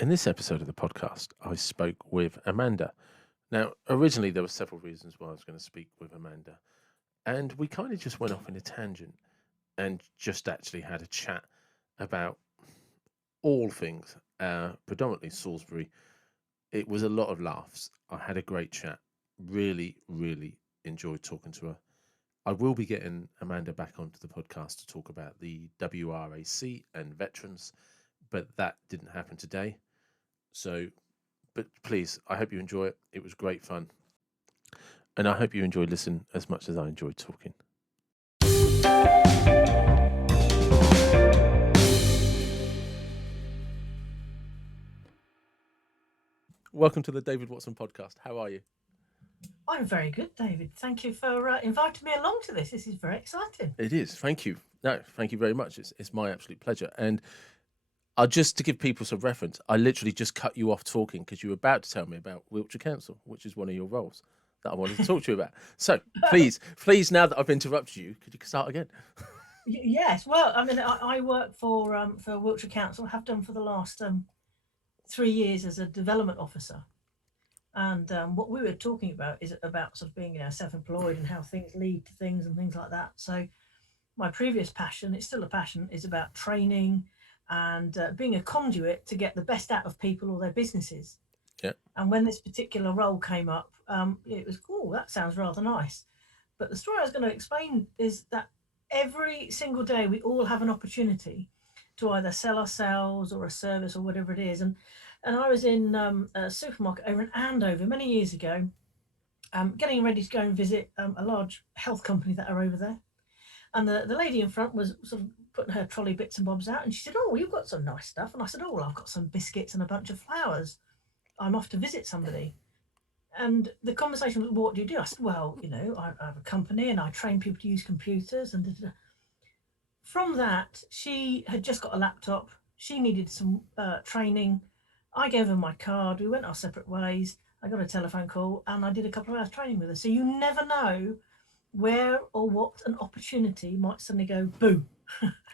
In this episode of the podcast, I spoke with Amanda. Now, originally, there were several reasons why I was going to speak with Amanda, and we kind of just went off in a tangent and just actually had a chat about all things, predominantly Salisbury. It was a lot of laughs. I had a great chat. Really, really enjoyed talking to her. I will be getting Amanda back onto the podcast to talk about the WRAC and veterans, but that didn't happen today. So, but please, I hope you enjoy it. It was great fun. And I hope you enjoyed listening as much as I enjoyed talking. Welcome to the David Watson podcast. How are you? I'm very good, David. Thank you for inviting me along to this. This is very exciting. It is. Thank you. No, thank you very much. It's my absolute pleasure. And just to give people some reference, I literally just cut you off talking because you were about to tell me about Wiltshire Council, which is one of your roles that I wanted to talk to you about. So please, now that I've interrupted you, could you start again? Yes, well, I mean, I work for Wiltshire Council, have done for the last 3 years as a development officer. And what we were talking about is about sort of being, self-employed and how things lead to things and things like that. So my previous passion, it's still a passion, is about training and being a conduit to get the best out of people or their businesses. Yeah. And when this particular role came up, it was, oh, that sounds rather nice. But the story I was going to explain is that every single day we all have an opportunity to either sell ourselves or a service or whatever it is. And I was in a supermarket over in Andover many years ago, getting ready to go and visit a large health company that are over there. And the lady in front was sort of putting her trolley bits and bobs out, and she said, "Oh, you've got some nice stuff." And I said, "Oh, well, I've got some biscuits and a bunch of flowers. I'm off to visit somebody." And the conversation was, "What do you do?" I said, "Well, I have a company and I train people to use computers." And da-da-da. From that, she had just got a laptop. She needed some training. I gave her my card. We went our separate ways. I got a telephone call and I did a couple of hours training with her. So you never know where or what an opportunity might suddenly go boom.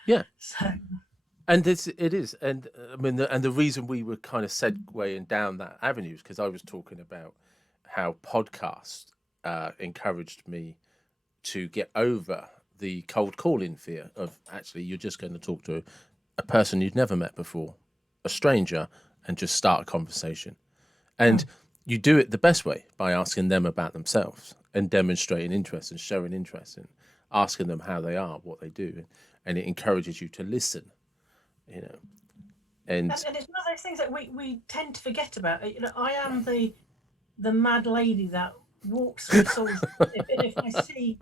Yeah. So And it is, and I mean, the reason we were kind of segueing down that avenue is because I was talking about how podcasts encouraged me to get over the cold calling fear of actually you're just going to talk to a person you'd never met before, a stranger, and just start a conversation. And mm, you do it the best way by asking them about themselves and demonstrating interest and showing interest and asking them how they are, what they do, and it encourages you to listen, you know. And and it's one of those things that we tend to forget about. I am the mad lady that walks through Salisbury. If I see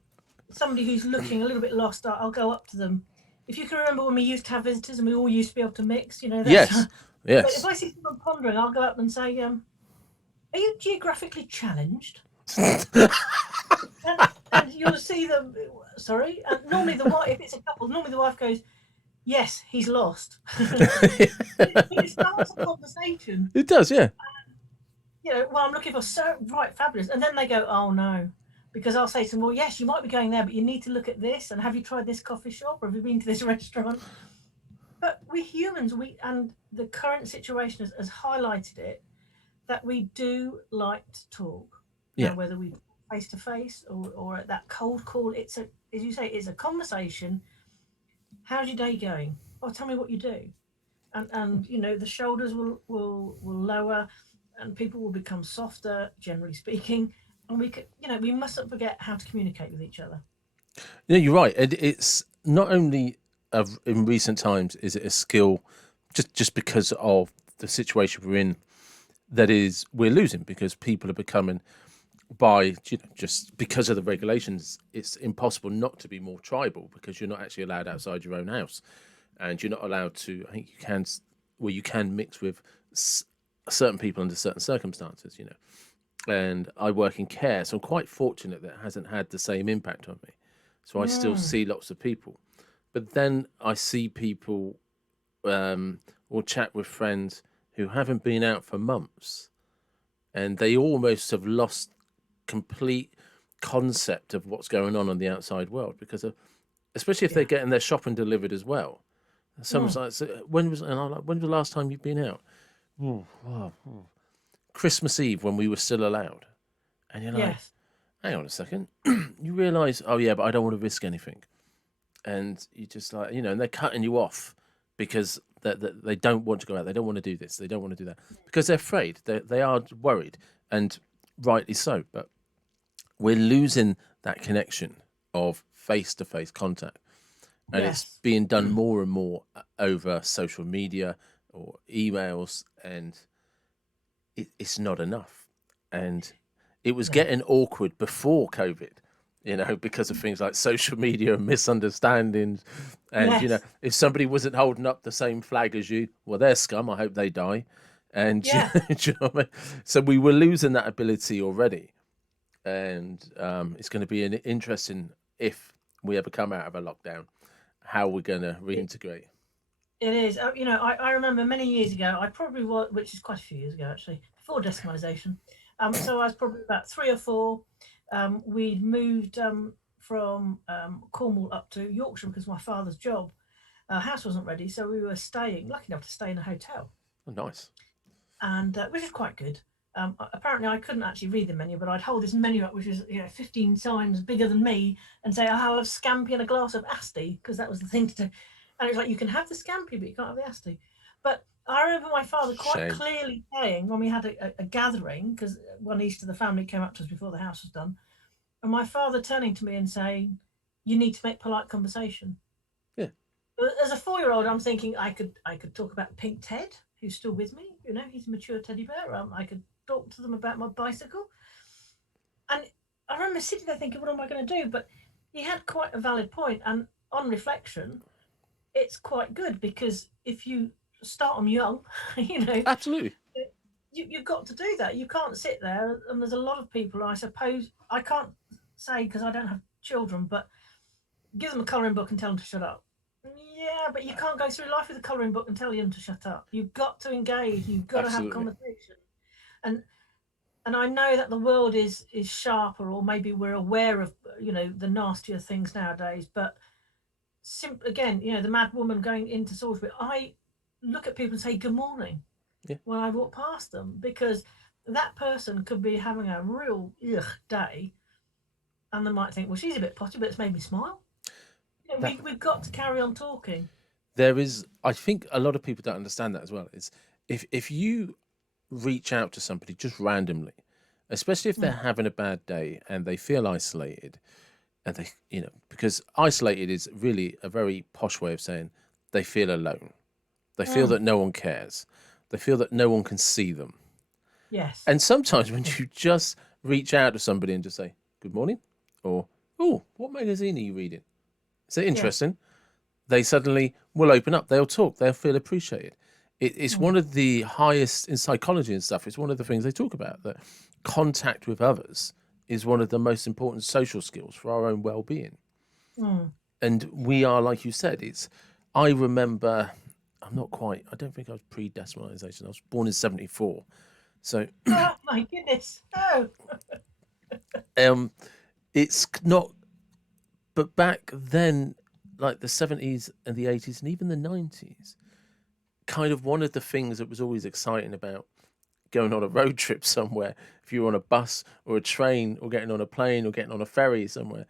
somebody who's looking a little bit lost, I'll go up to them. If you can remember when we used to have visitors and we all used to be able to mix, that's. yes, But if yes. I see someone pondering, I'll go up and say, "Are you geographically challenged?" And and you'll see them. Sorry, and normally the wife, if it's a couple, normally the wife goes, "Yes, he's lost." But it starts a conversation. It does, yeah. Well, I'm looking for so right, fabulous, and then they go, "Oh no." Because I'll say to them, "Well, yes, you might be going there, but you need to look at this. And have you tried this coffee shop, or have you been to this restaurant?" But we humans, and the current situation has highlighted it, that we do like to talk. Yeah. Now, whether we face to face or at that cold call, as you say, it's a conversation. How's your day going? Oh, tell me what you do. And the shoulders will lower, and people will become softer, generally speaking. And we mustn't forget how to communicate with each other. Yeah, you're right. And it's not only in recent times is it a skill just because of the situation we're in that is we're losing because people are becoming just because of the regulations, it's impossible not to be more tribal because you're not actually allowed outside your own house, and you're not allowed to. I think you can, well, you can mix with certain people under certain circumstances, And I work in care, so I'm quite fortunate that it hasn't had the same impact on me. So I still Mm, see lots of people, but then I see people or chat with friends who haven't been out for months, and they almost have lost complete concept of what's going on the outside world because of, especially if they're yeah. getting their shopping delivered as well. Someone's Mm, like, so when was the last time you've been out? ooh, oh, ooh. Christmas Eve when we were still allowed, and you're like, Yes. hang on a second, you realise, oh yeah, but I don't want to risk anything, and you just like, and they're cutting you off because they don't want to go out, they don't want to do this, they don't want to do that because they're afraid, they are worried, and rightly so. But we're losing that connection of face to face contact, and it's Yes. being done more and more over social media or emails, and it's not enough. And it was No. getting awkward before COVID, because of things like social media and misunderstandings. And, Yes. if somebody wasn't holding up the same flag as you, well, they're scum. I hope they die. And, Yeah. do you know what I mean? So we were losing that ability already. And it's going to be an interesting, if we ever come out of a lockdown, how we're going to reintegrate. It is. I remember many years ago, I probably was, which is quite a few years ago actually, before decimalisation. So I was probably about three or four. We'd moved from Cornwall up to Yorkshire because my father's job. House wasn't ready, so we were staying, lucky enough to stay in a hotel, Oh, nice. and which is quite good. Apparently, I couldn't actually read the menu, but I'd hold this menu up, which was 15 times bigger than me, and say, "I'll have scampi and a glass of asti," because that was the thing to do. And it was like, you can have the scampi, but you can't have the asti. But I remember my father quite Shame. clearly saying when we had a gathering, because one Easter the family came up to us before the house was done, and my father turning to me and saying, "You need to make polite conversation." Yeah, As a 4-year-old, I'm thinking I could talk about Pink Ted, who's still with me. He's a mature teddy bear. I could talk to them about my bicycle, and I remember sitting there thinking, what am I going to do? But he had quite a valid point, and on reflection, it's quite good because if you start them young, you know, absolutely. you've got to do that. You can't sit there, and there's a lot of people. I suppose I can't say because I don't have children, but give them a colouring book and tell them to shut up. Yeah, but you can't go through life with a colouring book and tell them to shut up. You've got to engage. You've got to have a Absolutely. conversation. And and I know that the world is sharper, or maybe we're aware of the nastier things nowadays. But again, the mad woman going into Salisbury, I look at people and say good morning Yeah, when I walk past them, because that person could be having a real day, and they might think, well, she's a bit potty, but it's made me smile. that We've got to carry on talking. there is. I think a lot of people don't understand that as well. It's if you reach out to somebody just randomly, especially if they're Mm. having a bad day and they feel isolated, and because isolated is really a very posh way of saying they feel alone. They feel Mm. that no one cares. They feel that no one can see them. Yes. And sometimes when you just reach out to somebody and just say, good morning, or, oh, what magazine are you reading? Is it Yeah. interesting? They suddenly will open up. They'll talk. They'll feel appreciated. It's Mm. one of the highest in psychology and stuff. It's one of the things they talk about, that contact with others is one of the most important social skills for our own well-being. Mm. And we are, like you said, I remember, I'm not quite, I don't think I was pre-decimalisation. I was born in 74. So Oh my goodness. Oh. um, it's not, but back then, like the 70s and the 80s and even the 90s, kind of one of the things that was always exciting about going on a road trip somewhere, if you were on a bus or a train or getting on a plane or getting on a ferry somewhere,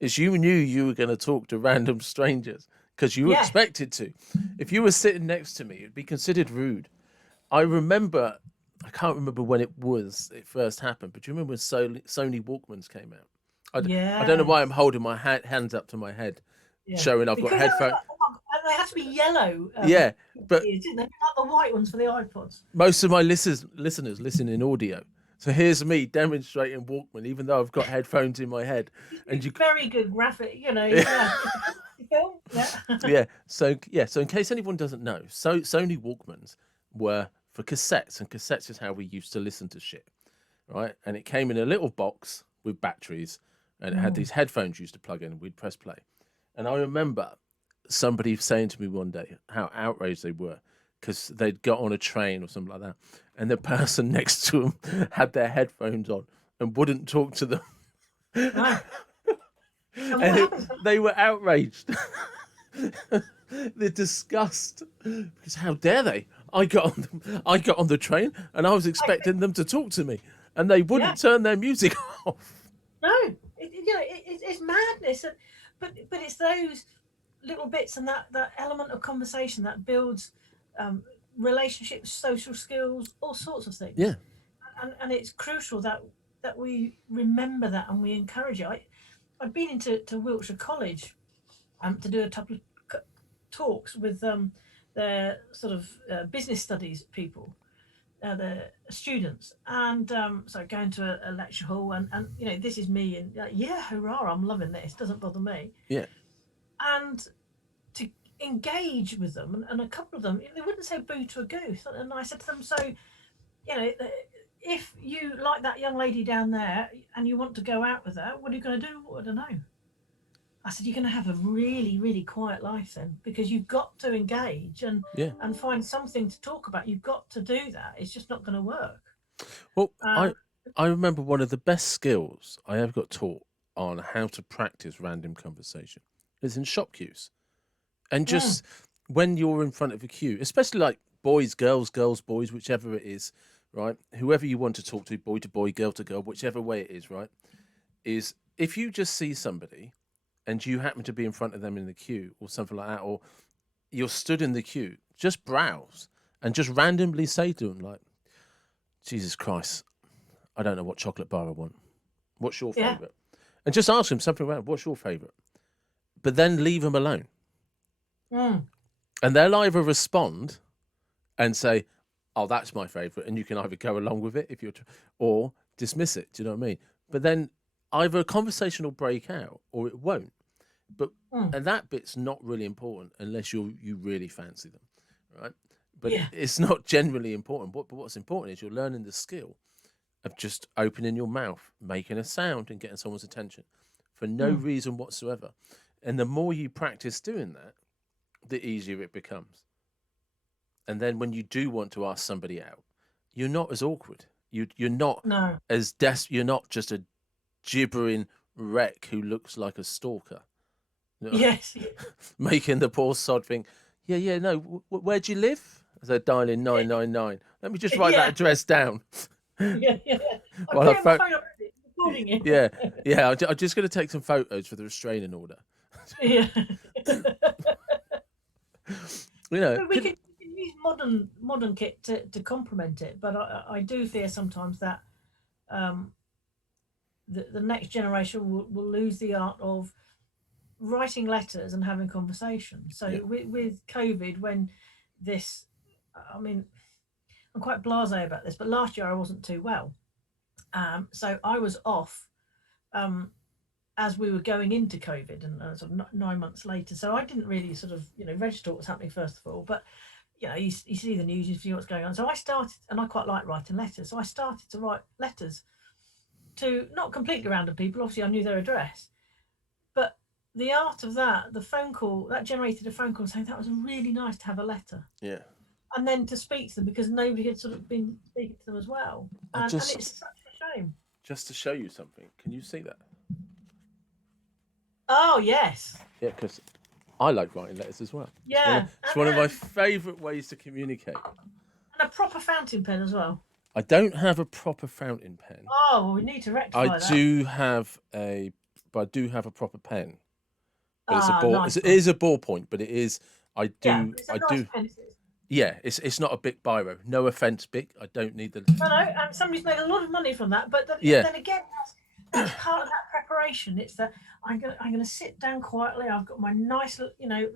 is you knew you were going to talk to random strangers because you were Yes. expected to. If you were sitting next to me, it'd be considered rude. I remember, I can't remember when it first happened, but do you remember when Sony Walkmans came out? I don't know why I'm Yes. holding my hands up to my head, Yeah. showing I've got Because that was headphones. like, and they had to be yellow. Yeah, but Didn't they? Like the white ones for the iPods. most of my listeners listen in audio. So here's me demonstrating Walkman, even though I've got headphones in my head. And you, Very good graphic. Yeah. It's a film. Yeah. yeah. So in case anyone doesn't know, so Sony Walkmans were for cassettes, and cassettes is how we used to listen to shit, right? And it came in a little box with batteries, and it had Mm. these headphones you used to plug in, and we'd press play. And I remember somebody saying to me one day how outraged they were because they'd got on a train or something like that, and the person next to them had their headphones on and wouldn't talk to them. Right. And what And happens? they were outraged. They're disgust because how dare they? I got on the train, and I was expecting them to talk to me, and they Yeah, wouldn't turn their music off. no, it's madness. But it's those little bits and that element of conversation that builds um, relationships, social skills, all sorts of Yeah, things. And it's crucial that we remember that and we encourage it. I've been into Wiltshire College to do a couple of talks with their sort of business studies people, the students, and so going to a lecture hall, and this is me, and yeah, hurrah, I'm loving this, doesn't bother me, yeah, and to engage with them, and a couple of them, they wouldn't say boo to a goose, and I said to them, so you know. If you like that young lady down there and you want to go out with her, what are you going to do? I don't know. I said, you're going to have a really, really quiet life then, because you've got to engage yeah. and find something to talk about. You've got to do that. It's just not going to work. Well, Um, I remember one of the best skills I ever got taught on how to practice random conversation is in shop queues. And mm, just when you're in front of a queue, especially like boys, girls, girls, boys, whichever it is, right? Whoever you want to talk to boy, girl to girl, whichever way it is, right? Is if you just see somebody and you happen to be in front of them in the queue or something like that, or you're stood in the queue, just browse and just randomly say to them, like, Jesus Christ, I don't know what chocolate bar I want. What's your yeah, favorite? And just ask them something around, what's your favorite? But then leave them alone. mm, And they'll either respond and say, "Oh, that's my favorite," and you can either go along with it if you're, or dismiss it. Do you know what I mean? But then either a conversation will break out or it won't. But mm, and that bit's not really important unless you really fancy them, right? But yeah, it's not generally important. But what's important is you're learning the skill of just opening your mouth, making a sound, and getting someone's attention for no mm, reason whatsoever. And the more you practice doing that, the easier it becomes. And then when you do want to ask somebody out, you're not as awkward. You're not no, as You're not just a gibbering wreck who looks like a stalker, you know, yes, making the poor sod think, yeah, yeah, no, where do you live? As they're dialing yeah, 999. Let me just write that yeah, address down. yeah. I While put I it on my phone, phone already, recording it. yeah, yeah, I'm just going to take some photos for the restraining order. Yeah. You know, But we can use modern kit to complement it, but I do fear sometimes that um, the next generation will lose the art of writing letters and having conversations. yeah, So with COVID, when this, I mean, I'm quite blasé about this, but last year I wasn't too well, so I was off um, as we were going into COVID, and sort of 9 months later. So I didn't really sort of register what was happening first of all, but you see the news, you see what's going on. So I started, and I quite like writing letters. So I started to write letters to not completely random people. Obviously, I knew their address, but the art of that, the phone call that generated a phone call saying that was really nice to have a letter, yeah. and then to speak to them because nobody had sort of been speaking to them as well, I and just it's such a shame. just to show you something. Can you see that? Oh yes, Yeah, because I like writing letters as well. yeah, It's one of my favourite ways to communicate. and a proper fountain pen as well. I don't have a proper fountain pen. Oh, well, we need to I rectify that. do have but I do have a proper pen. But it's a Ah, ball. nice It one. is a ballpoint, but it is. Yeah, it's a I nice do. pen. It is. Yeah, it's not a big biro. No offense, big. I don't need the. No, no, and somebody's made a lot of money from that. But Yeah, then again, that's part of that preparation. It's that I'm gonna sit down quietly. I've got my nice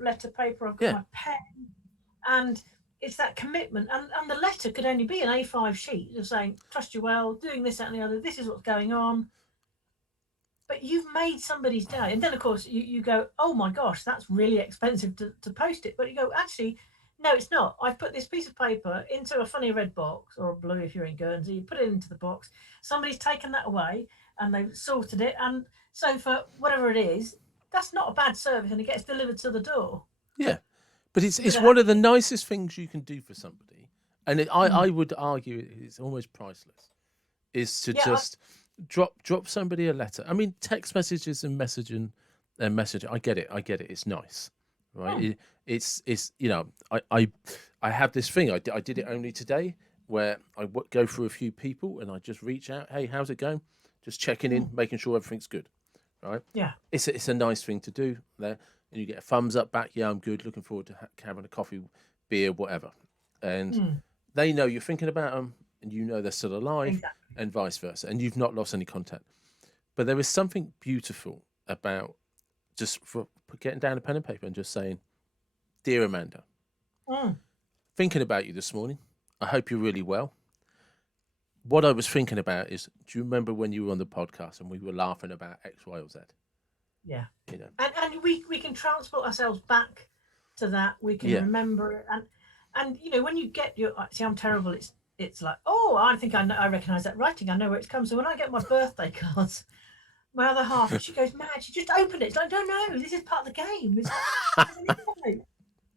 letter paper. I've got yeah, my pen, and it's that commitment. And the letter could only be an A5 sheet of saying trust you well, doing this that and the other. This is what's going on. But you've made somebody's day, and then of course you go, oh my gosh, that's really expensive to post it. But you go, actually, no, it's not. I've put this piece of paper into a funny red box, or a blue if you're in Guernsey. You put it into the box. Somebody's taken that away and they've sorted it. And so for whatever it is, that's not a bad service, and it gets delivered to the door. yeah. But With it's a one of happy, the nicest things you can do for somebody, and mm, I would argue it's almost priceless. Is to yeah, just drop somebody a letter. I mean, text messages and messaging and messaging. I get it. It's nice, right? mm, It's I I have this thing. I did it only today, where go through a few people and I just reach out. Hey, how's it going? Just checking in, Mm. making sure everything's good. Right? Yeah. It's a nice thing to do there, and you get a thumbs up back. Yeah, I'm good. Looking forward to having a coffee, beer, whatever. And Mm. they know you're thinking about them, and you know they're still alive, Exactly. and vice versa, and you've not lost any contact. But there is something beautiful about just for getting down a pen and paper and just saying, "Dear Amanda, Mm. thinking about you this morning. I hope you're really well. What I was thinking about is, do you remember when you were on the podcast and we were laughing about X, Y, or Z? Yeah. You know, And we can transport ourselves back to that. We can yeah, remember it. And when you get your see, I'm terrible. It's like, oh, I think I recognise that writing. I know where it's come. So when I get my birthday cards, my other half, she goes mad. She just opened it. It's like, no, this is part of the game. It's an invite.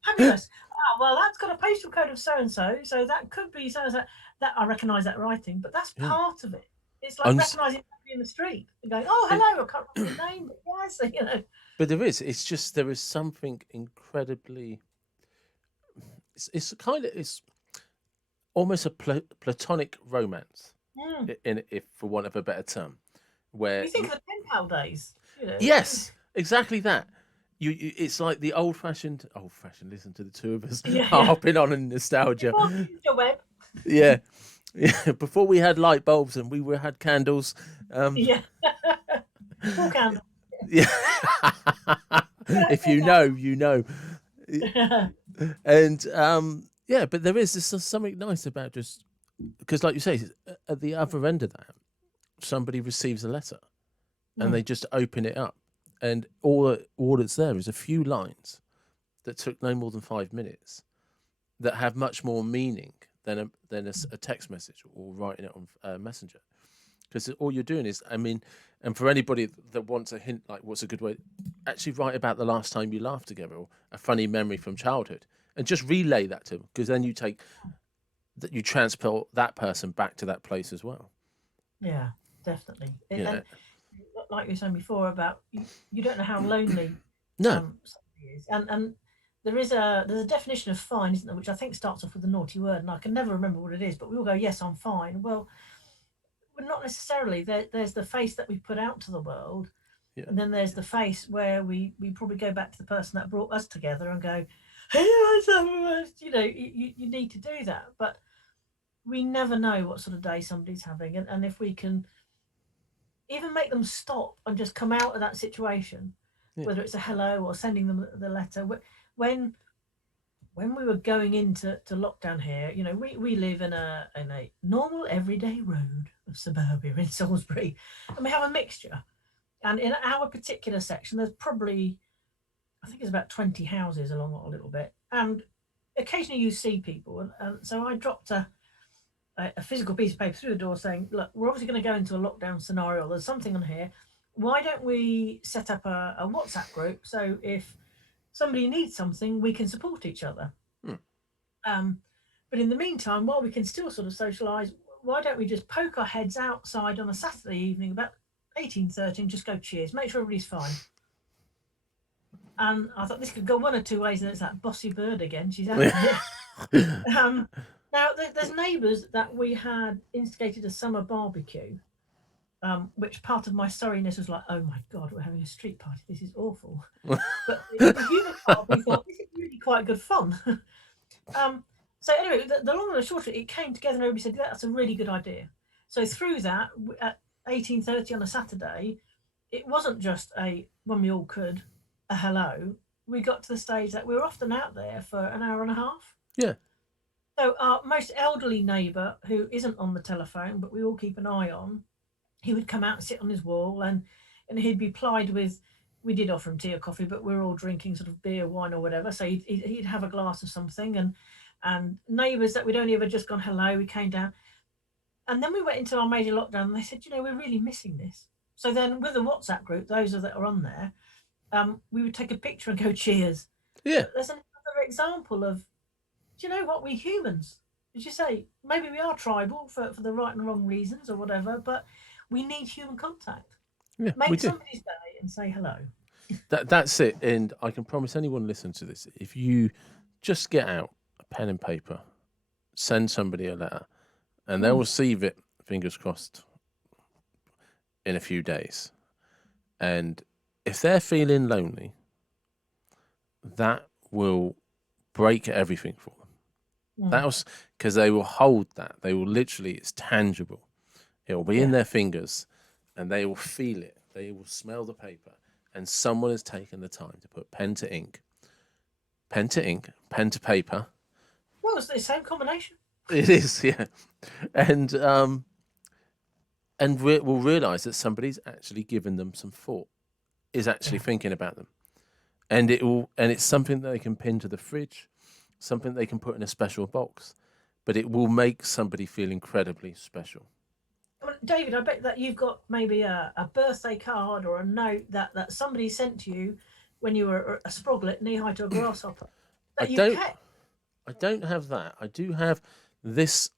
Fabulous. Oh, well, that's got a postal code of so and so that could be so and so. That I recognise that writing, but that's yeah. part of it. It's like I'm, recognising somebody in the street and going, "Oh, it, hello." I can't remember your name, but yes, but there is. It's just there is something incredibly. It's kind of it's almost a platonic romance, Mm. in if for want of a better term, where You think of the pen pal days, yes, exactly that. It's like the old fashioned. Listen to the two of us Yeah, yeah. hopping on in nostalgia. Before the interweb. Yeah, yeah. Before we had light bulbs and had candles. Yeah. Full candle. Yeah. If Full you know, you know. candle. And yeah, but there is something nice about just because, like you say, at the other end of that, somebody receives a letter and Mm. they just open it up, and all that's there is a few lines that took no more than 5 minutes that have much more meaning than a text message or writing it on Messenger. Because all you're doing is, I mean, and for anybody that wants a hint, like what's a good way, actually write about the last time you laughed together or a funny memory from childhood, and just relay that to them. Because then you transport that person back to that place as well. Yeah, definitely. You know, And like you were saying before about you don't know how lonely no, somebody is, and there's a definition of fine, isn't there, which I think starts off with a naughty word, and I can never remember what it is, but we all go, yes, I'm fine. Well, not necessarily. There's the face that we put out to the world, yeah, and then there's the face where we probably go back to the person that brought us together and go, hey, you need to do that, but we never know what sort of day somebody's having, and if we can even make them stop and just come out of that situation, yeah, whether it's a hello or sending them the letter. When when we were going into lockdown here, we live in a normal everyday road of suburbia in Salisbury, and we have a mixture. And in our particular section, there's probably, I think it's about 20 houses along a little bit, and occasionally you see people, and so I dropped a physical piece of paper through the door saying, look, we're obviously going to go into a lockdown scenario. There's something on here. Why don't we set up a WhatsApp group so if somebody needs something, we can support each other? hmm, Um, but in the meantime, while we can still sort of socialise, why don't we just poke our heads outside on a Saturday evening about 18:30 and just go cheers, make sure everybody's fine. And I thought this could go one or two ways, and it's that bossy bird again. She's out there. Now, there's neighbours that we had instigated a summer barbecue, which part of my sorriness was like, oh my God, we're having a street party. This is awful. But the human part, we thought, this is really quite good fun. So anyway, the long and the short of it came together and everybody said, that's a really good idea. So through that, at 18:30 on a Saturday, it wasn't just when we all could, a hello. We got to the stage that we were often out there for an hour and a half. yeah, So our most elderly neighbour, who isn't on the telephone, but we all keep an eye on, he would come out and sit on his wall, and he'd be plied with. We did offer him tea or coffee, but we were all drinking sort of beer, wine, or whatever. So he'd have a glass of something, and neighbours that we'd only ever just gone hello, we came down, and then we went into our major lockdown, and they said, we're really missing this. So then with the WhatsApp group, those that are on there, we would take a picture and go cheers. yeah, There's another example of, do you know what, we humans, as you say, maybe we are tribal for the right and wrong reasons or whatever, but we need human contact. yeah. We Make do. somebody's day and say hello. That's it. And I can promise anyone listening to this, if you just get out pen and paper, send somebody a letter, and they'll Mm. receive it, fingers crossed, in a few days. And if they're feeling lonely, that will break everything for them. That was because they will hold that. They will literally, it's tangible. It will be in their fingers and they will feel it. They will smell the paper. And someone has taken the time to put pen to ink, pen to paper. Well, it's the same combination. It is, yeah. And we'll realise that somebody's actually given them some thought, is actually thinking about them. And it's something that they can pin to the fridge, something they can put in a special box, but it will make somebody feel incredibly special. Well, David, I bet that you've got maybe a birthday card or a note that somebody sent to you when you were a sproglet knee high to a grasshopper that you've kept. I don't have that. I do have this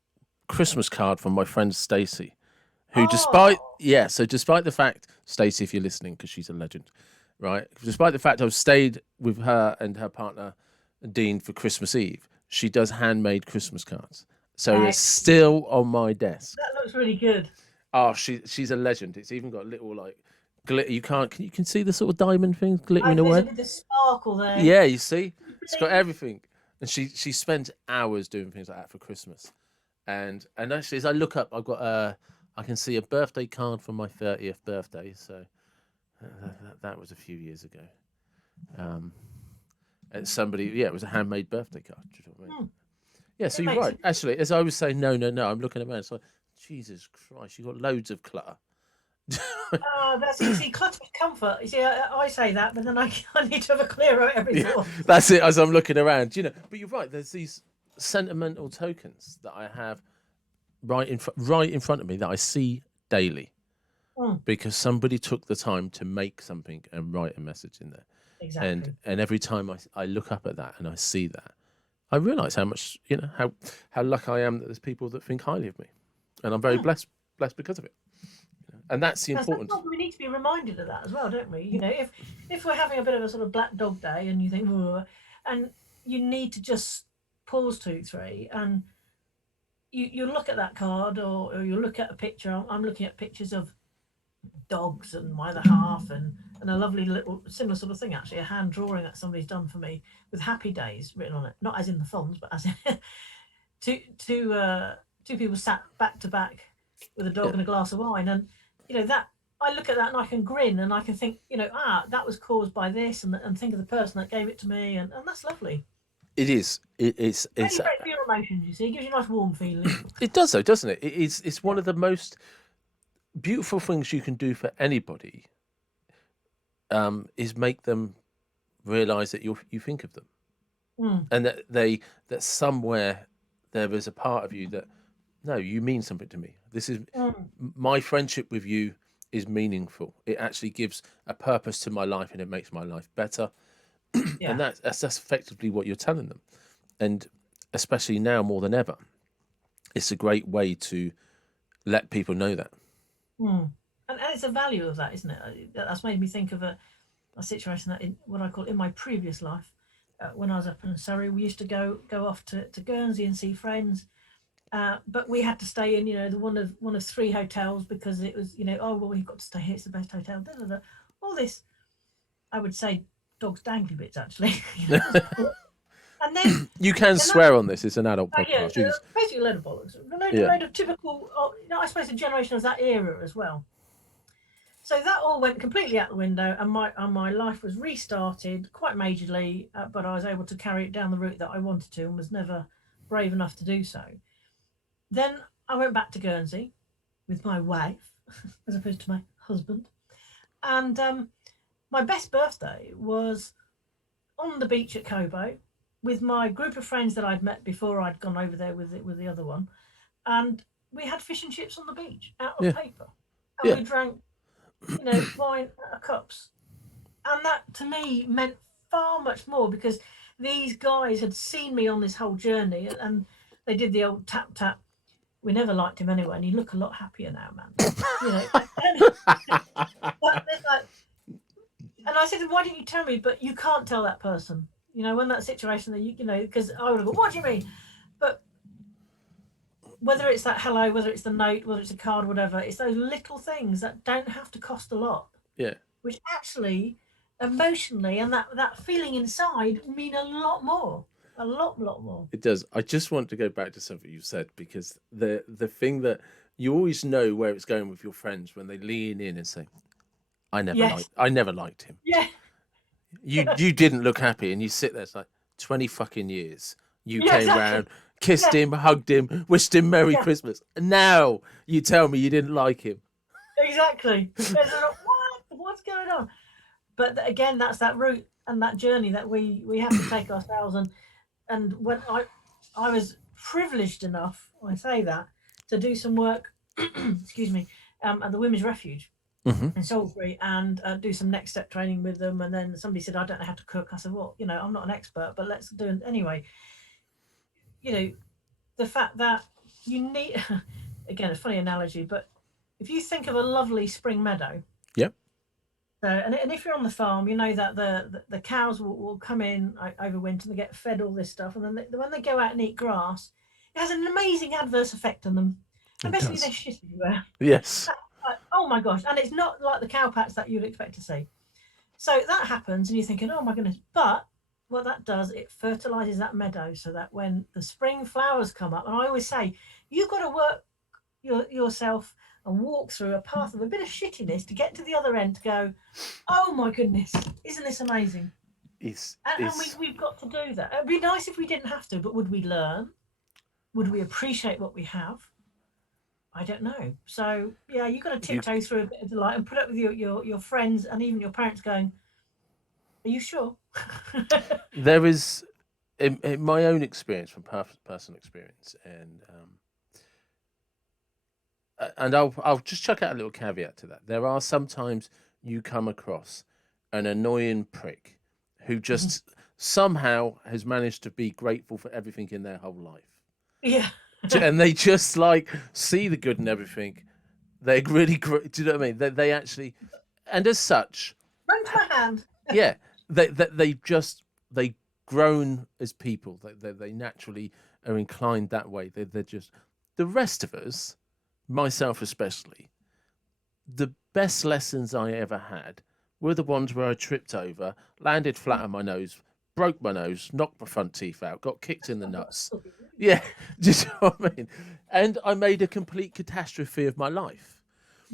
Christmas card from my friend Stacey, who despite the fact, Stacey, if you're listening, because she's a legend, right? Despite the fact I've stayed with her and her partner Dean for Christmas Eve, she does handmade Christmas cards. So it's still on my desk. That looks really good. Oh, she's a legend. It's even got little like glitter. You can see the sort of diamond things glittering away. With the sparkle there. Yeah, you see, it's got everything. And she spent hours doing things like that for Christmas. And actually, as I look up, I've got I can see a birthday card for my 30th birthday. So that was a few years ago. And somebody, it was a handmade birthday card. Do you know what I mean? Yeah, so you're right. Actually, as I was saying, no, I'm looking around. It's like, Jesus Christ, you've got loads of clutter. You see, clutter is comfort. You see, I say that, but then I need to have a clear out every thought. That's it. As I'm looking around, but you're right. There's these sentimental tokens that I have right in front of me that I see daily, because somebody took the time to make something and write a message in there. Exactly. And every time I look up at that and I see that, I realise how much how lucky I am that there's people that think highly of me, and I'm very blessed because of it. And that's the importance. We need to be reminded of that as well, don't we? If we're having a bit of a sort of black dog day and you think, and you need to just pause 2, 3, and you look at that card or you look at a picture. I'm looking at pictures of dogs and my other half and a lovely little similar sort of thing, actually, a hand drawing that somebody's done for me with happy days written on it, not as in the fonts, but as in two people sat back to back with a dog and a glass of wine. And that I look at that and I can grin and I can think, that was caused by this, and think of the person that gave it to me, and that's lovely. It is. It's your emotions, you see. It gives you a nice warm feeling. It does, though, doesn't it? It's one of the most beautiful things you can do for anybody. Is make them realise that you think of them, and that somewhere there is a part of you that, no, you mean something to me. This is my friendship with you is meaningful. It actually gives a purpose to my life, and it makes my life better. And that's effectively what you're telling them. And especially now more than ever, it's a great way to let people know that. And it's a value of that, isn't it? That's made me think of a situation that, what I call in my previous life, when I was up in Surrey, we used to go off to Guernsey and see friends. But we had to stay in, the one of 3 hotels, because it was, we've got to stay here. It's the best hotel. All this, I would say, dog's dangly bits, actually. And then you can swear on this. It's an adult podcast. Basically, a load of bollocks. A load of typical, I suppose, a generation of that era as well. So that all went completely out the window, and my life was restarted quite majorly. But I was able to carry it down the route that I wanted to, and was never brave enough to do so. Then I went back to Guernsey with my wife, as opposed to my husband. And my best birthday was on the beach at Cobo with my group of friends that I'd met before I'd gone over there with the other one. And we had fish and chips on the beach out of paper. And we drank, wine out of cups. And that, to me, meant far much more, because these guys had seen me on this whole journey, and they did the old tap tap. We never liked him anyway, and you look a lot happier now, man. And I said, why didn't you tell me? But you can't tell that person. When that situation that because I would have gone, what do you mean? But whether it's that hello, whether it's the note, whether it's a card, whatever, it's those little things that don't have to cost a lot, Yeah, which actually emotionally and that feeling inside mean a lot more. it does. I just want to go back to something you said, because the thing that you always know where it's going with your friends when they lean in and say, Yes, I never liked him. yeah, You didn't look happy, and you sit there. It's like 20 fucking years. You yeah, came exactly, round, kissed yeah, him, hugged him, wished him Merry yeah, Christmas, and now you tell me you didn't like him. exactly. There's a what's going on? But again, that's that route and that journey that we have to take ourselves. And when I was privileged enough, I say that, to do some work, excuse me, at the Women's Refuge Hmm. in Salisbury, and do some next step training with them. And then somebody said, I don't know how to cook. I said, well, I'm not an expert, but let's do it anyway. You know, the fact that you need, again, a funny analogy, but if you think of a lovely spring meadow, Yep. so, and if you're on the farm, you know that the cows will come in over winter and they get fed all this stuff. And then when they go out and eat grass, it has an amazing adverse effect on them. And It basically, they does. shit everywhere. Yes. Oh my gosh. And it's not like the cow pats that you'd expect to see. So that happens, and you're thinking, oh my goodness. But what that does, it fertilizes that meadow so that when the spring flowers come up, and I always say, you've got to work yourself and walk through a path of a bit of shittiness to get to the other end to go, oh my goodness, isn't this amazing? And It's we've got to do that. It'd be nice if we didn't have to, but would we learn? Would we appreciate what we have? I don't know. So yeah, you've got to you. tiptoe through a bit of delight and put up with your friends and even your parents going, are you sure? There is, in my own experience, from personal experience, and I'll just chuck out a little caveat to that. There are sometimes you come across an annoying prick who just somehow has managed to be grateful for everything in their whole life, Yeah. and they just like see the good in everything. They're really great. Do you know what I mean? They actually, and as such, Run to my hand. yeah, they just they grown as people. They naturally are inclined that way. They're just the rest of us, myself especially. The best lessons I ever had were the ones where I tripped over, landed flat on my nose, broke my nose, knocked my front teeth out, got kicked in the nuts. Yeah, do you know what I mean? And I made a complete catastrophe of my life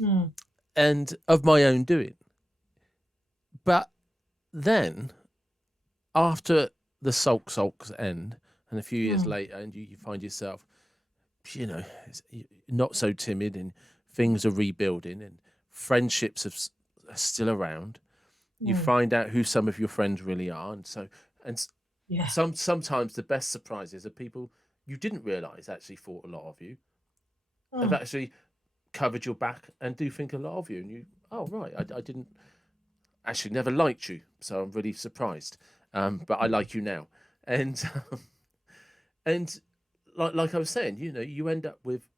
Mm, and of my own doing. But then, after the sulks end, and a few years mm, later, and you find yourself, not so timid, and things are rebuilding, and friendships are still around. You mm. find out who some of your friends really are, and Yeah. sometimes the best surprises are people you didn't realize actually thought a lot of you, have Mm, actually covered your back and do think a lot of you, and you, oh right, I didn't actually never liked you, so I'm really surprised. But I like you now, and and like I was saying, you end up with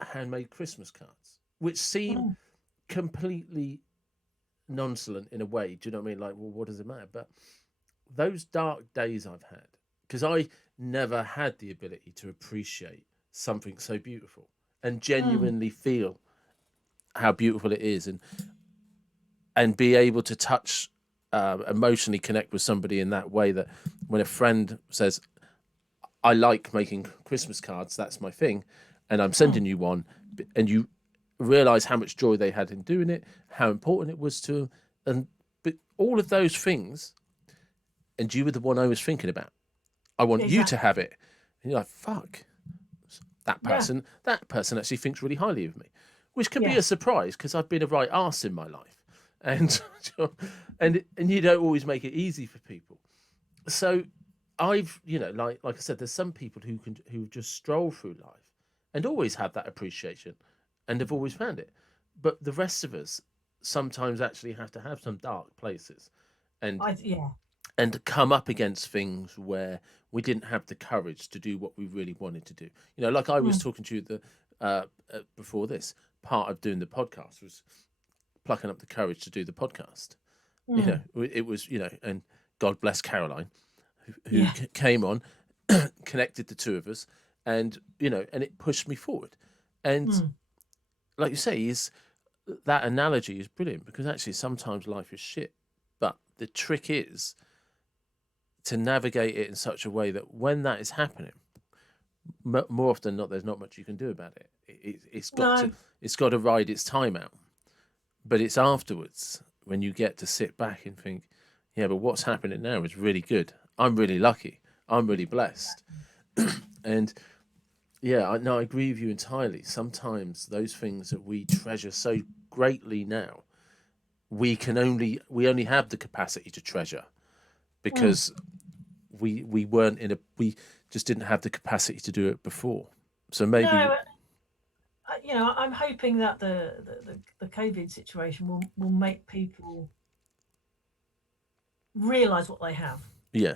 handmade Christmas cards, which seem mm, completely nonchalant in a way. Do you know what I mean? Like, well, what does it matter? But those dark days I've had, because I never had the ability to appreciate something so beautiful and mm. genuinely feel how beautiful it is, and be able to touch, emotionally connect with somebody in that way, that when a friend says, I like making Christmas cards, that's my thing, and I'm Mm. sending you one, and you realize how much joy they had in doing it, how important it was to them, and but all of those things, and you were the one I was thinking about. I want you to Exactly. have it. And you're like, fuck, Yeah. that person actually thinks really highly of me, which can be a Yes. surprise because I've been a right arse in my life, and and you don't always make it easy for people. So I've, like I said, there's some people who just stroll through life and always have that appreciation, and have always found it. But the rest of us sometimes actually have to have some dark places, and Yeah. come up against things where we didn't have the courage to do what we really wanted to do. Like I was Mm, talking to you before this, part of doing the podcast was plucking up the courage to do the podcast. mm. It was, and God bless Caroline, who Yeah. came on, connected the two of us, and and it pushed me forward. And Mm. like you say, is that analogy is brilliant, because actually sometimes life is shit, but the trick is to navigate it in such a way that when that is happening, more often than not, there's not much you can do about it. It's got to No. ride its time out. But it's afterwards when you get to sit back and think, yeah, but what's happening now is really good. I'm really lucky. I'm really blessed. And yeah, I agree with you entirely. Sometimes those things that we treasure so greatly now, we only have the capacity to treasure Mm. because we just didn't have the capacity to do it before. So maybe No. I'm hoping that the COVID situation will make people realize what they have yeah.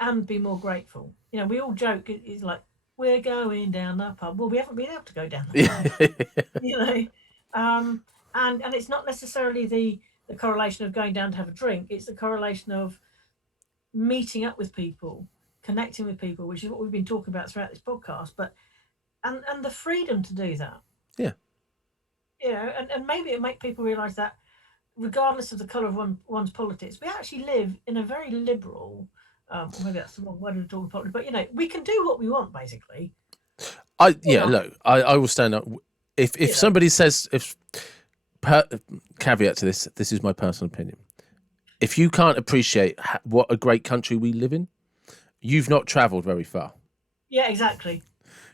and be more grateful. We all joke it's like we're going down the pub. Well, we haven't been able to go down the pub, you know. Um, and it's not necessarily the correlation of going down to have a drink. It's the correlation of meeting up with people, connecting with people, which is what we've been talking about throughout this podcast. But and the freedom to do that, Yeah. and maybe it make people realize that regardless of the colour of one's politics, we actually live in a very liberal, or maybe that's the wrong word to talk about politics, but we can do what we want basically. Look, I will stand up if You know, somebody says per, caveat to this is my personal opinion. If you can't appreciate what a great country we live in, you've not travelled very far. yeah, exactly,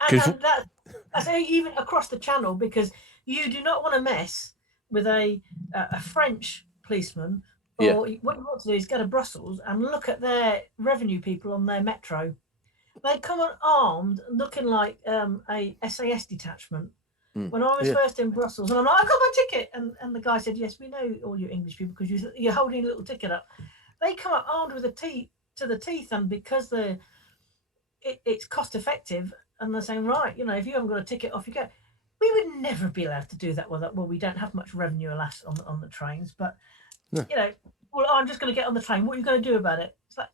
Because and that's even across the channel because you do not want to mess with a French policeman, yeah, or what you want to do is go to Brussels and look at their revenue people on their metro. They come armed, looking like a SAS detachment. When I was yeah, first in Brussels, and I'm like, I've got my ticket, and the guy said, yes, we know all you English people because you're holding a little ticket up. They come up armed with a teeth to the teeth, and because it's cost effective, and they're saying, right, if you haven't got a ticket, off you go. We would never be allowed to do that. Well, we don't have much revenue, alas, on the trains, but no. you know, well, I'm just going to get on the train. What are you going to do about it? It's like,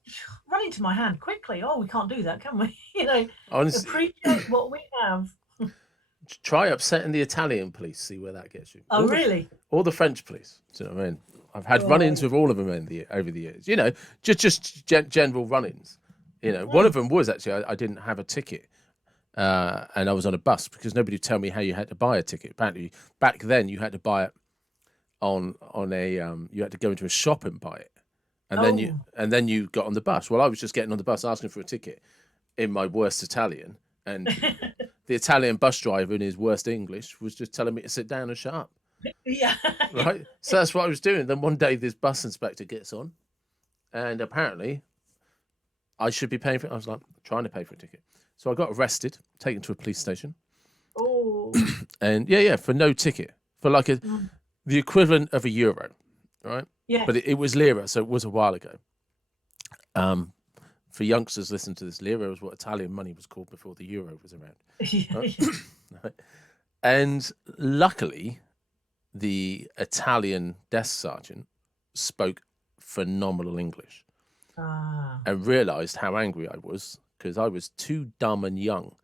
run into my hand quickly. Oh, we can't do that, can we? Honestly, Appreciate what we have. try upsetting the Italian police. See where that gets you. Oh, really? Or the French police. Do you know what I mean? I've had Oh, run-ins with all of them over the years. Just general run-ins. One of mm. them was actually I didn't have a ticket. And I was on a bus because nobody would tell me how you had to buy a ticket. Apparently, back then you had to buy it on a you had to go into a shop and buy it, Oh. and then you got on the bus. Well, I was just getting on the bus asking for a ticket in my worst Italian, and the Italian bus driver in his worst English was just telling me to sit down and shut up. Yeah. Right, so that's what I was doing. Then one day this bus inspector gets on, and apparently I should be paying for it. I was like trying to pay for a ticket. So I got arrested, taken to a police station, Oh. and yeah, for no ticket, for like Mm. the equivalent of €1, right? But Yes. it was lira, so it was a while ago. For youngsters, listen to this. Lira was what Italian money was called before the euro was around. Yeah. Right? And luckily, the Italian desk sergeant spoke phenomenal English Ah. and realised how angry I was because I was too dumb and young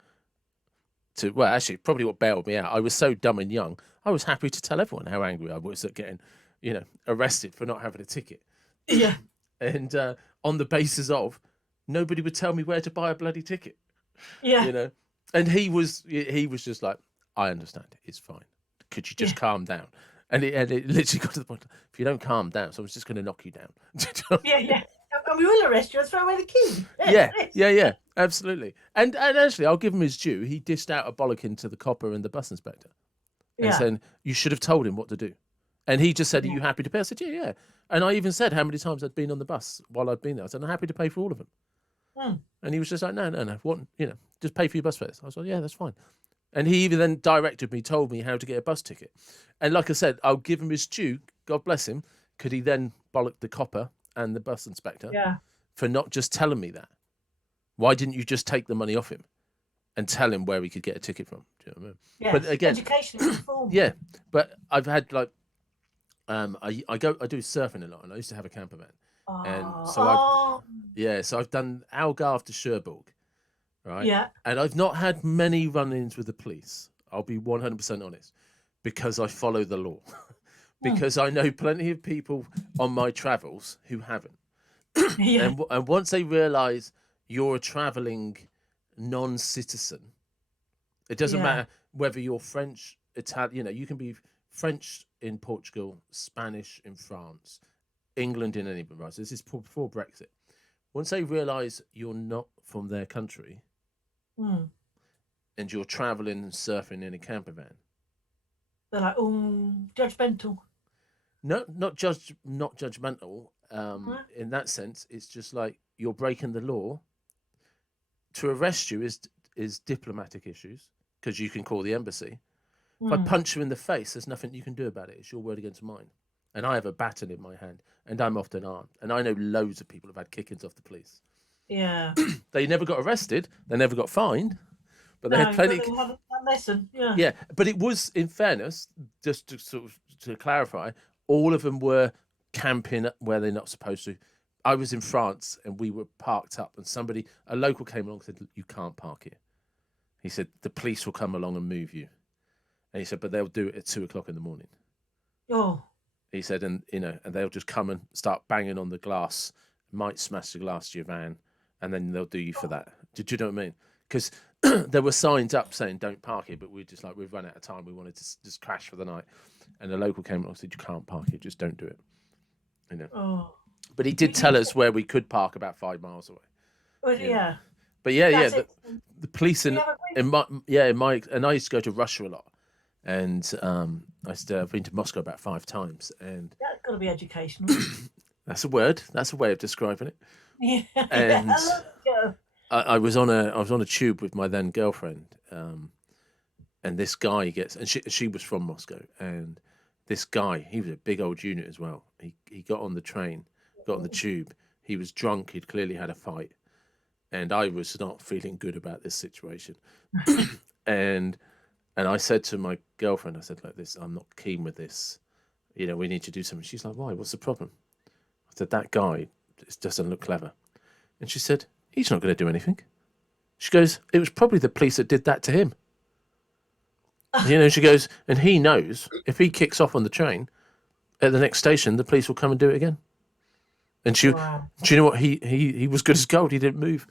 to. Well, actually, probably what bailed me out. I was so dumb and young. I was happy to tell everyone how angry I was at getting, arrested for not having a ticket. Yeah. And on the basis of nobody would tell me where to buy a bloody ticket, Yeah. And he was just like, I understand, it's fine. Could you just Yeah. calm down? And it literally got to the point, if you don't calm down, someone's just going to knock you down. Yeah. Yeah. And we will arrest you and throw away the key. Yeah, absolutely. And actually, I'll give him his due. He dished out a bollocking to the copper and the bus inspector, and Yeah. saying you should have told him what to do. And he just said, "Are Yeah. you happy to pay?" I said, "Yeah." And I even said how many times I'd been on the bus while I'd been there. I said, "I'm happy to pay for all of them." Mm. And he was just like, "No. What? Just pay for your bus fares." I was like, "Yeah, that's fine." And he even then directed me, told me how to get a bus ticket. And like I said, I'll give him his due. God bless him. Could he then bollock the copper and the bus inspector Yeah. for not just telling me that? Why didn't you just take the money off him and tell him where he could get a ticket from? Do you know what I mean? Yes. But again, Education is informed. yeah. But I've had like, I do surfing a lot, and I used to have a camper van. And Oh, so oh, I've done Algarve to Cherbourg, right? yeah. And I've not had many run-ins with the police. I'll be 100% honest, because I follow the law. Mm, Because I know plenty of people on my travels who haven't. yeah, And once they realise you're a travelling non-citizen, it doesn't yeah. matter whether you're French, Italian. You can be French in Portugal, Spanish in France, England in any. Right, so this is before Brexit. Once they realise you're not from their country Mm. and you're travelling and surfing in a camper van, They're like, oh, judgmental. not judgmental. Huh? In that sense, it's just like you're breaking the law. To arrest you is diplomatic issues because you can call the embassy. If I Mm. punch you in the face, there's nothing you can do about it. It's your word against mine. And I have a baton in my hand, and I'm often armed. And I know loads of people have had kickings off the police. Yeah. They never got arrested, they never got fined, but they had No, but plenty. they have that lesson. Yeah. Yeah, but it was, in fairness, just to sort of to clarify, all of them were camping where they're not supposed to. I was in France and we were parked up, and a local came along and said, "You can't park here." He said, "The police will come along and move you." And he said, "But they'll do it at 2 o'clock in the morning." Oh, He said, and they'll just come and start banging on the glass, might smash the glass to your van, and then they'll do you for that. Did you know what I mean? Because there were signs up saying don't park here, but we've run out of time. We wanted to just crash for the night, and the local came along and said you can't park here, just don't do it. oh. But he did tell us where we could park about 5 miles away. Well, You know, yeah. but yeah, That's it. the police We have a great. in my and I used to go to Russia a lot, and I've been to Moscow about 5 times, and That's got to be educational. that's a word. That's a way of describing it. Yeah, yeah. And I love it. I was on a tube with my then girlfriend, and this guy and she was from Moscow, and this guy, he was a big old unit as well. He got on the train, got on the tube. He was drunk. He'd clearly had a fight, and I was not feeling good about this situation. and I said to my girlfriend, I said, like this, I'm not keen with this. We need to do something. She's like, why? What's the problem? I said, that guy just doesn't look clever. And she said, he's not going to do anything. She goes, it was probably the police that did that to him. She goes, and he knows if he kicks off on the train at the next station, the police will come and do it again. And do you know what? He was good as gold. He didn't move.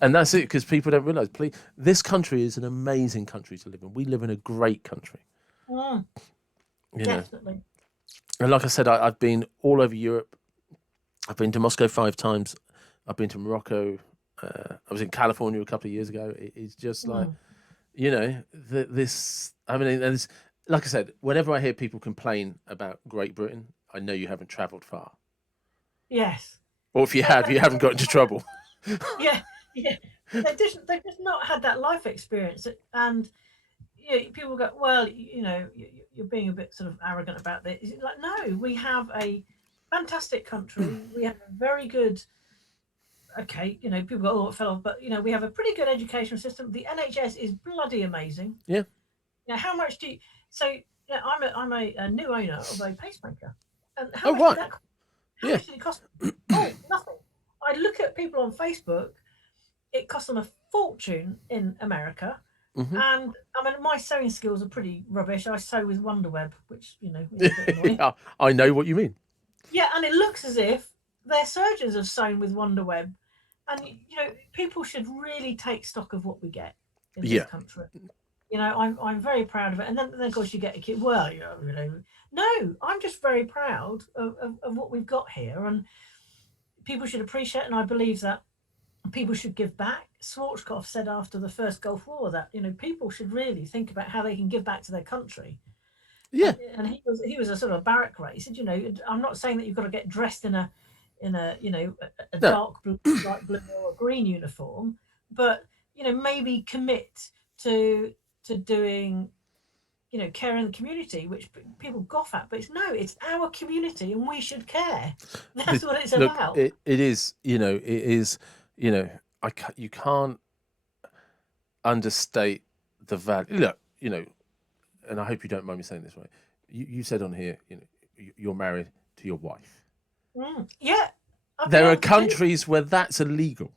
And that's it, because people don't realise. This country is an amazing country to live in. We live in a great country. Mm, definitely. And like I said, I've been all over Europe. I've been to Moscow 5 times. I've been to Morocco. I was in California a couple of years ago. It's just like, this. I mean, like I said, whenever I hear people complain about Great Britain, I know you haven't travelled far. Yes. Or if you have, you haven't got into trouble. Yeah, yeah. They've just not had that life experience, and people go, well, you're being a bit sort of arrogant about this. Like, no, we have a fantastic country. We have a very good. Okay, people go, oh, it fell off, but we have a pretty good education system. The NHS is bloody amazing. Yeah. Now, how much do you? So, I'm a new owner of a pacemaker, and Oh, much right. did that? How Yeah. much did it cost? Oh, nothing. I look at people on Facebook. It costs them a fortune in America. Mm-hmm. And I mean, my sewing skills are pretty rubbish. I sew with Wonderweb, which is a bit annoying. Yeah, I know what you mean. Yeah, and it looks as if their surgeons have sewn with Wonderweb, and people should really take stock of what we get in this country. I'm very proud of it. And then of course you get a kid. Well, no, I'm just very proud of what we've got here, and people should appreciate. And I believe that people should give back. Schwarzkopf said after the first Gulf War that people should really think about how they can give back to their country. Yeah, and he was a sort of barrack rat. He said, I'm not saying that you've got to get dressed in a dark blue, light blue or a green uniform, but maybe commit to doing care in the community, which people scoff at, but it's our community and we should care. That's what it's about. It is, it is, you can't understate the value. Look, and I hope you don't mind me saying this, right? You said on here, you're married to your wife. Yeah, I'd be There are able to do countries where that's illegal,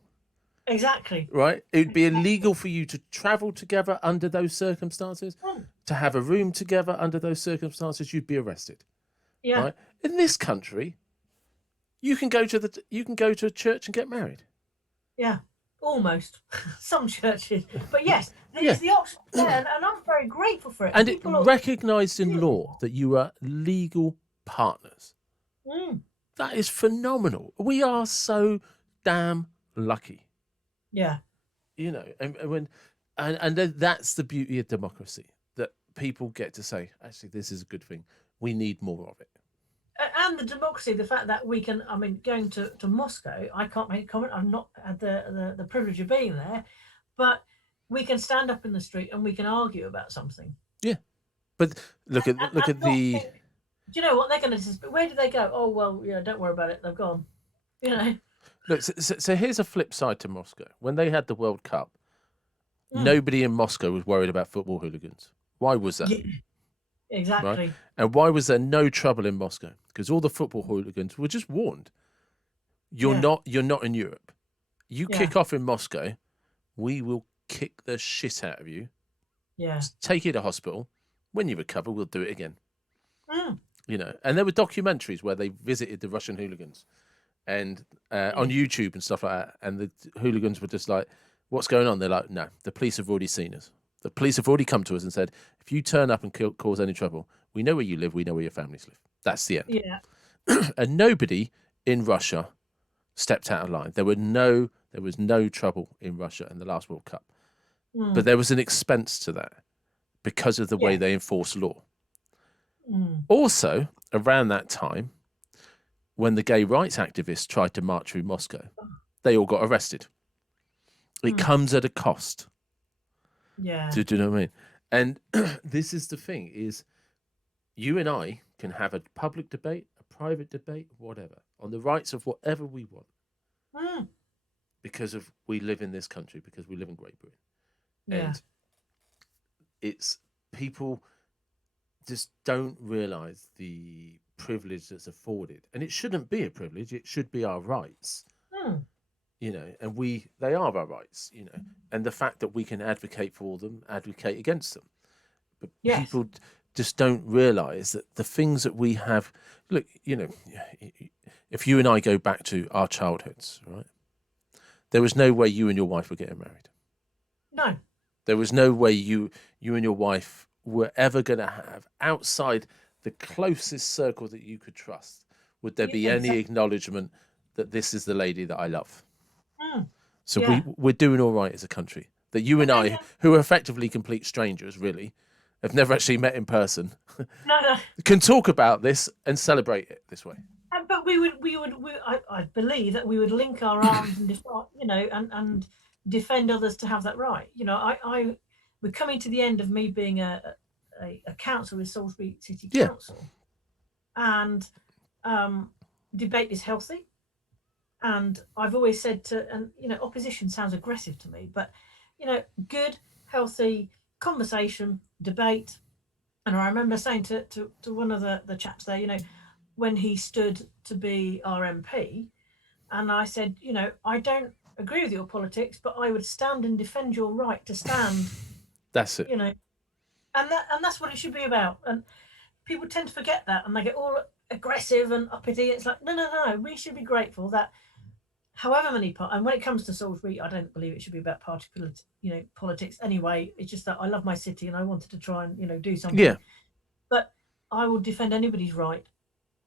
exactly. right? It would be Exactly. illegal for you to travel together under those circumstances, Mm, to have a room together under those circumstances. You'd be arrested, yeah, right? In this country, you can go to a church and get married. yeah, almost. Some churches, but yes, there Yeah, is the option there, and I'm very grateful for it. And and it people are recognised in really, law that you are legal partners. mm, That is phenomenal. We are so damn lucky, yeah, and when, and then that's the beauty of democracy, that people get to say, actually, this is a good thing. We need more of it. and the democracy, the fact that we can. I mean, going to Moscow, I can't make a comment. I've not had the privilege of being there, but we can stand up in the street and we can argue about something, Yeah, but look and at not the think, do you know what they're going to do? Where did they go? Oh well, yeah, don't worry about it. They've gone. You know. look. So here's a flip side to Moscow. When they had the World Cup, Mm. nobody in Moscow was worried about football hooligans. Why was that? Yeah, Right? exactly. And why was there no trouble in Moscow? Because all the football hooligans were just warned. Yeah, You're not in Europe. You yeah, kick off in Moscow, we will kick the shit out of you. yeah. Take you to hospital. When you recover, we'll do it again. Mm. And there were documentaries where they visited the Russian hooligans, and on Yeah, YouTube and stuff like that. And the hooligans were just like, "What's going on?" They're like, "No, the police have already seen us. The police have already come to us and said, if you turn up and cause any trouble, we know where you live. We know where your families live. That's the end." yeah. And nobody in Russia stepped out of line. There was no trouble in Russia in the last World Cup, but Mm. there was an expense to that because of the way Yeah. they enforce law. Mm. Also, around that time, when the gay rights activists tried to march through Moscow, they all got arrested. It Mm. comes at a cost. Yeah. Do you know what I mean? And this is the thing: is you and I can have a public debate, a private debate, whatever, on the rights of whatever we want, Mm. because of we live in this country, because we live in Great Britain, Yeah. and it's people just don't realise the privilege that's afforded, and it shouldn't be a privilege; it should be our rights. Mm. And they are our rights, and the fact that we can advocate for them, advocate against them. But Yes. people just don't realize that the things that we have, look, if you and I go back to our childhoods, right, there was no way you and your wife were getting married. No. There was no way you and your wife were ever going to have, outside the closest circle that you could trust, would there Yeah, be any exactly. acknowledgement that this is the lady that I love. Mm. So Yeah. we're doing all right as a country. That you and I, And who are effectively complete strangers, really, have never actually met in person, no, no. can talk about this and celebrate it this way. But I believe that we would link our arms and and defend others to have that right. We're coming to the end of me being a councillor with Salisbury City Yeah, Council, and um, debate is healthy. And I've always said opposition sounds aggressive to me, but good, healthy conversation, debate. And I remember saying to one of the chaps there, when he stood to be our MP, and I said, I don't agree with your politics, but I would stand and defend your right to stand, that's it. you know, and that's what it should be about. And people tend to forget that, and they get all aggressive and uppity. It's like, no, no, no. We should be grateful that however many and when it comes to Salisbury, I don't believe it should be about politics anyway. It's just that I love my city and I wanted to try and do Yeah, something. But I will defend anybody's right,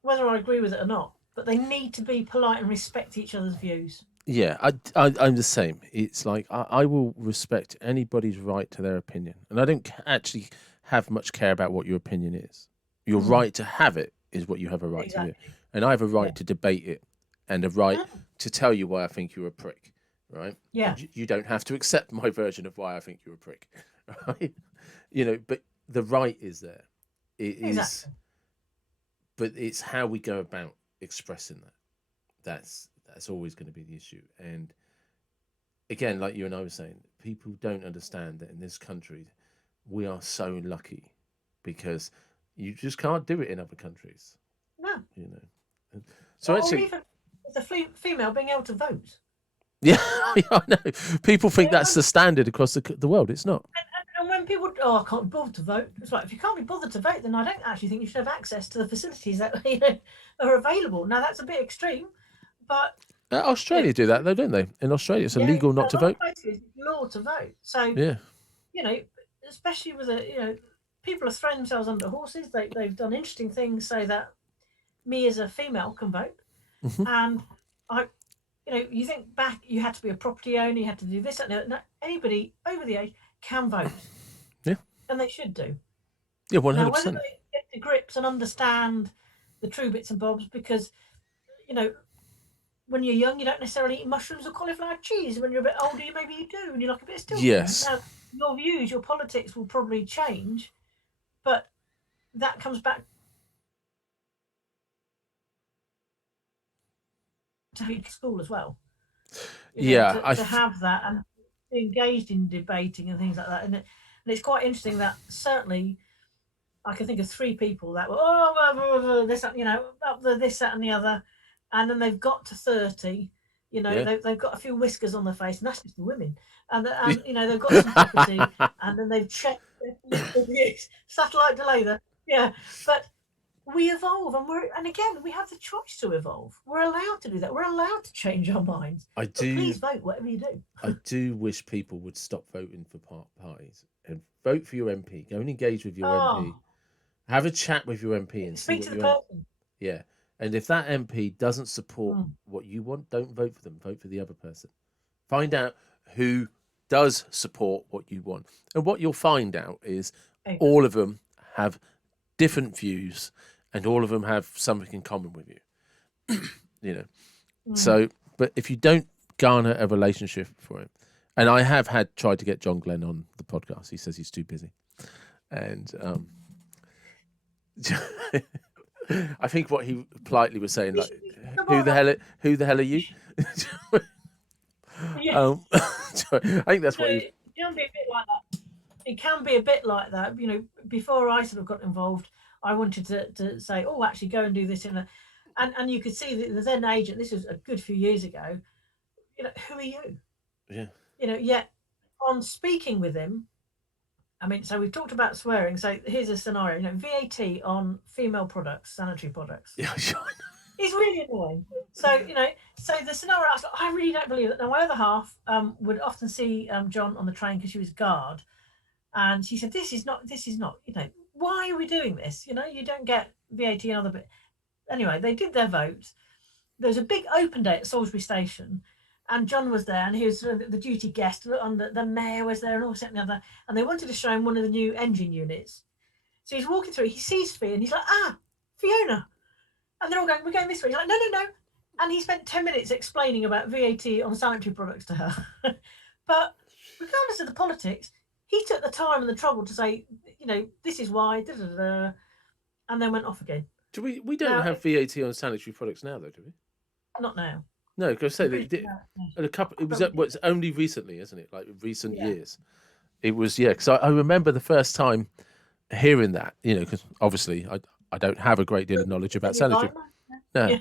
whether I agree with it or not. But they need to be polite and respect each other's views. yeah. I'm the same. It's like I will respect anybody's right to their opinion, and I don't actually have much care about what your opinion is. Your Mm, right to have it is what you have a right to do, exactly. and I have a Yeah. right to debate it, and a right Mm, to tell you why I think you're a prick, right? yeah. And you don't have to accept my version of why I think you're a prick, right? But the right is there. It is, Exactly. but it's how we go about expressing that. That's always going to be the issue. And again, like you and I were saying, people don't understand that in this country we are so lucky, because you just can't do it in other countries, No. you know. So Or actually, even the female being able to vote. Yeah, I know. People think Yeah, that's the standard across the world. It's not. and when people, oh, I can't be bothered to vote. It's like, if you can't be bothered to vote, then I don't actually think you should have access to the facilities that are available. Now that's a bit extreme, but Australia do that though, don't they? In Australia, it's illegal not to a lot of vote. places it's law to vote. So Yeah. especially with people have thrown themselves under horses. They've done interesting things so that me as a female can vote, Hmm. and I you think back, you had to be a property owner, you had to do this, and no, anybody over the age can vote. Yeah. And they should do. Yeah, Now, whether 100%. they get to grips and understand the true bits and bobs, because, when you're young, you don't necessarily eat mushrooms or cauliflower cheese. When you're a bit older, maybe you do, and you like a bit of Stilton. Yes. Now, your views, your politics will probably change, but that comes back to school as well. Yeah, To have that and be engaged in debating and things like that. And it's quite interesting that certainly I can think of 3 people that were this, up the this, that, and the other, and then they've got to 30. Yeah. They've got a few whiskers on their face, and that's just the women. And they've got some property, and then they've checked satellite delay there. Yeah, but we evolve, and again we have the choice to evolve. We're allowed to do that. We're allowed to change our minds. I But do. please vote, whatever you do. I do wish people would stop voting for parties and vote for your MP. Go and engage with your MP. Oh, Have a chat with your MP and see speak what to the your person. yeah. And if that MP doesn't support Mm. what you want, don't vote for them. Vote for the other person. Find out who does support what you want. And what you'll find out is Okay. all of them have different views and all of them have something in common with you. Mm. So, but if you don't garner a relationship for him, and I have tried to get John Glenn on the podcast. He says he's too busy. And I think what he politely was saying, like, who the hell are you? Yeah. I think that's what he. It can be a bit like that. It can be a bit like that. Before I sort of got involved, I wanted to say, oh, actually go and do this and you could see the then agent, this was a good few years ago, who are you? Yeah. Yet on speaking with him, I mean, so we've talked about swearing. So here's a scenario, VAT on female products, sanitary products. Yeah, sure. It's really annoying. So, so the scenario, I really don't believe it. Now, my other half would often see John on the train because she was guard. And she said, this is not, why are we doing this? You don't get VAT and other bit. Anyway, they did their vote. There was a big open day at Salisbury Station. And John was there, and he was the duty guest. And the mayor was there, and all that and the other. And they wanted to show him one of the new engine units. So he's walking through. He sees Fee, and he's like, Fiona. And they're all going, we're going this way. He's like, no. And he spent 10 minutes explaining about VAT on sanitary products to her. But regardless of the politics, he took the time and the trouble to say, this is why, and then went off again. Do we don't have VAT on sanitary products now, though, do we? Not now. No, because say they did a couple. It was what's only recently, isn't it? Like recent years. It was because I remember the first time hearing that. Because obviously I don't have a great deal of knowledge about sanitary. No. Yeah.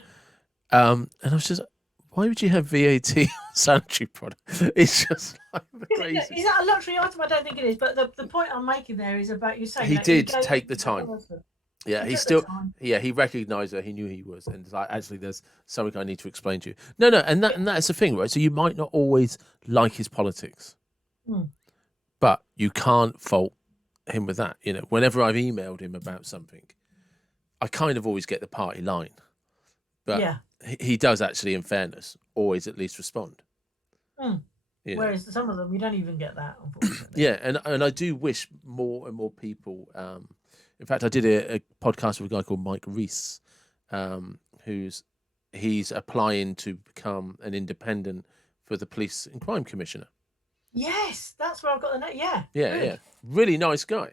And I was just, why would you have VAT on sanitary products? It's just like crazy. Is that a luxury item? I don't think it is. But the point I'm making there is about you saying he did take the time. Yeah, he recognised that he knew he was, and like, actually, there's something I need to explain to you. No, and that's the thing, right? So you might not always like his politics, but you can't fault him with that. Whenever I've emailed him about something, I kind of always get the party line, but he does actually, in fairness, always at least respond. Whereas some of them, you don't even get that, unfortunately. Yeah, and I do wish more and more people. In fact, I did a podcast with a guy called Mike Reese, he's applying to become an independent for the police and crime commissioner. Yes, that's where I've got the name. Yeah. Yeah. Really nice guy,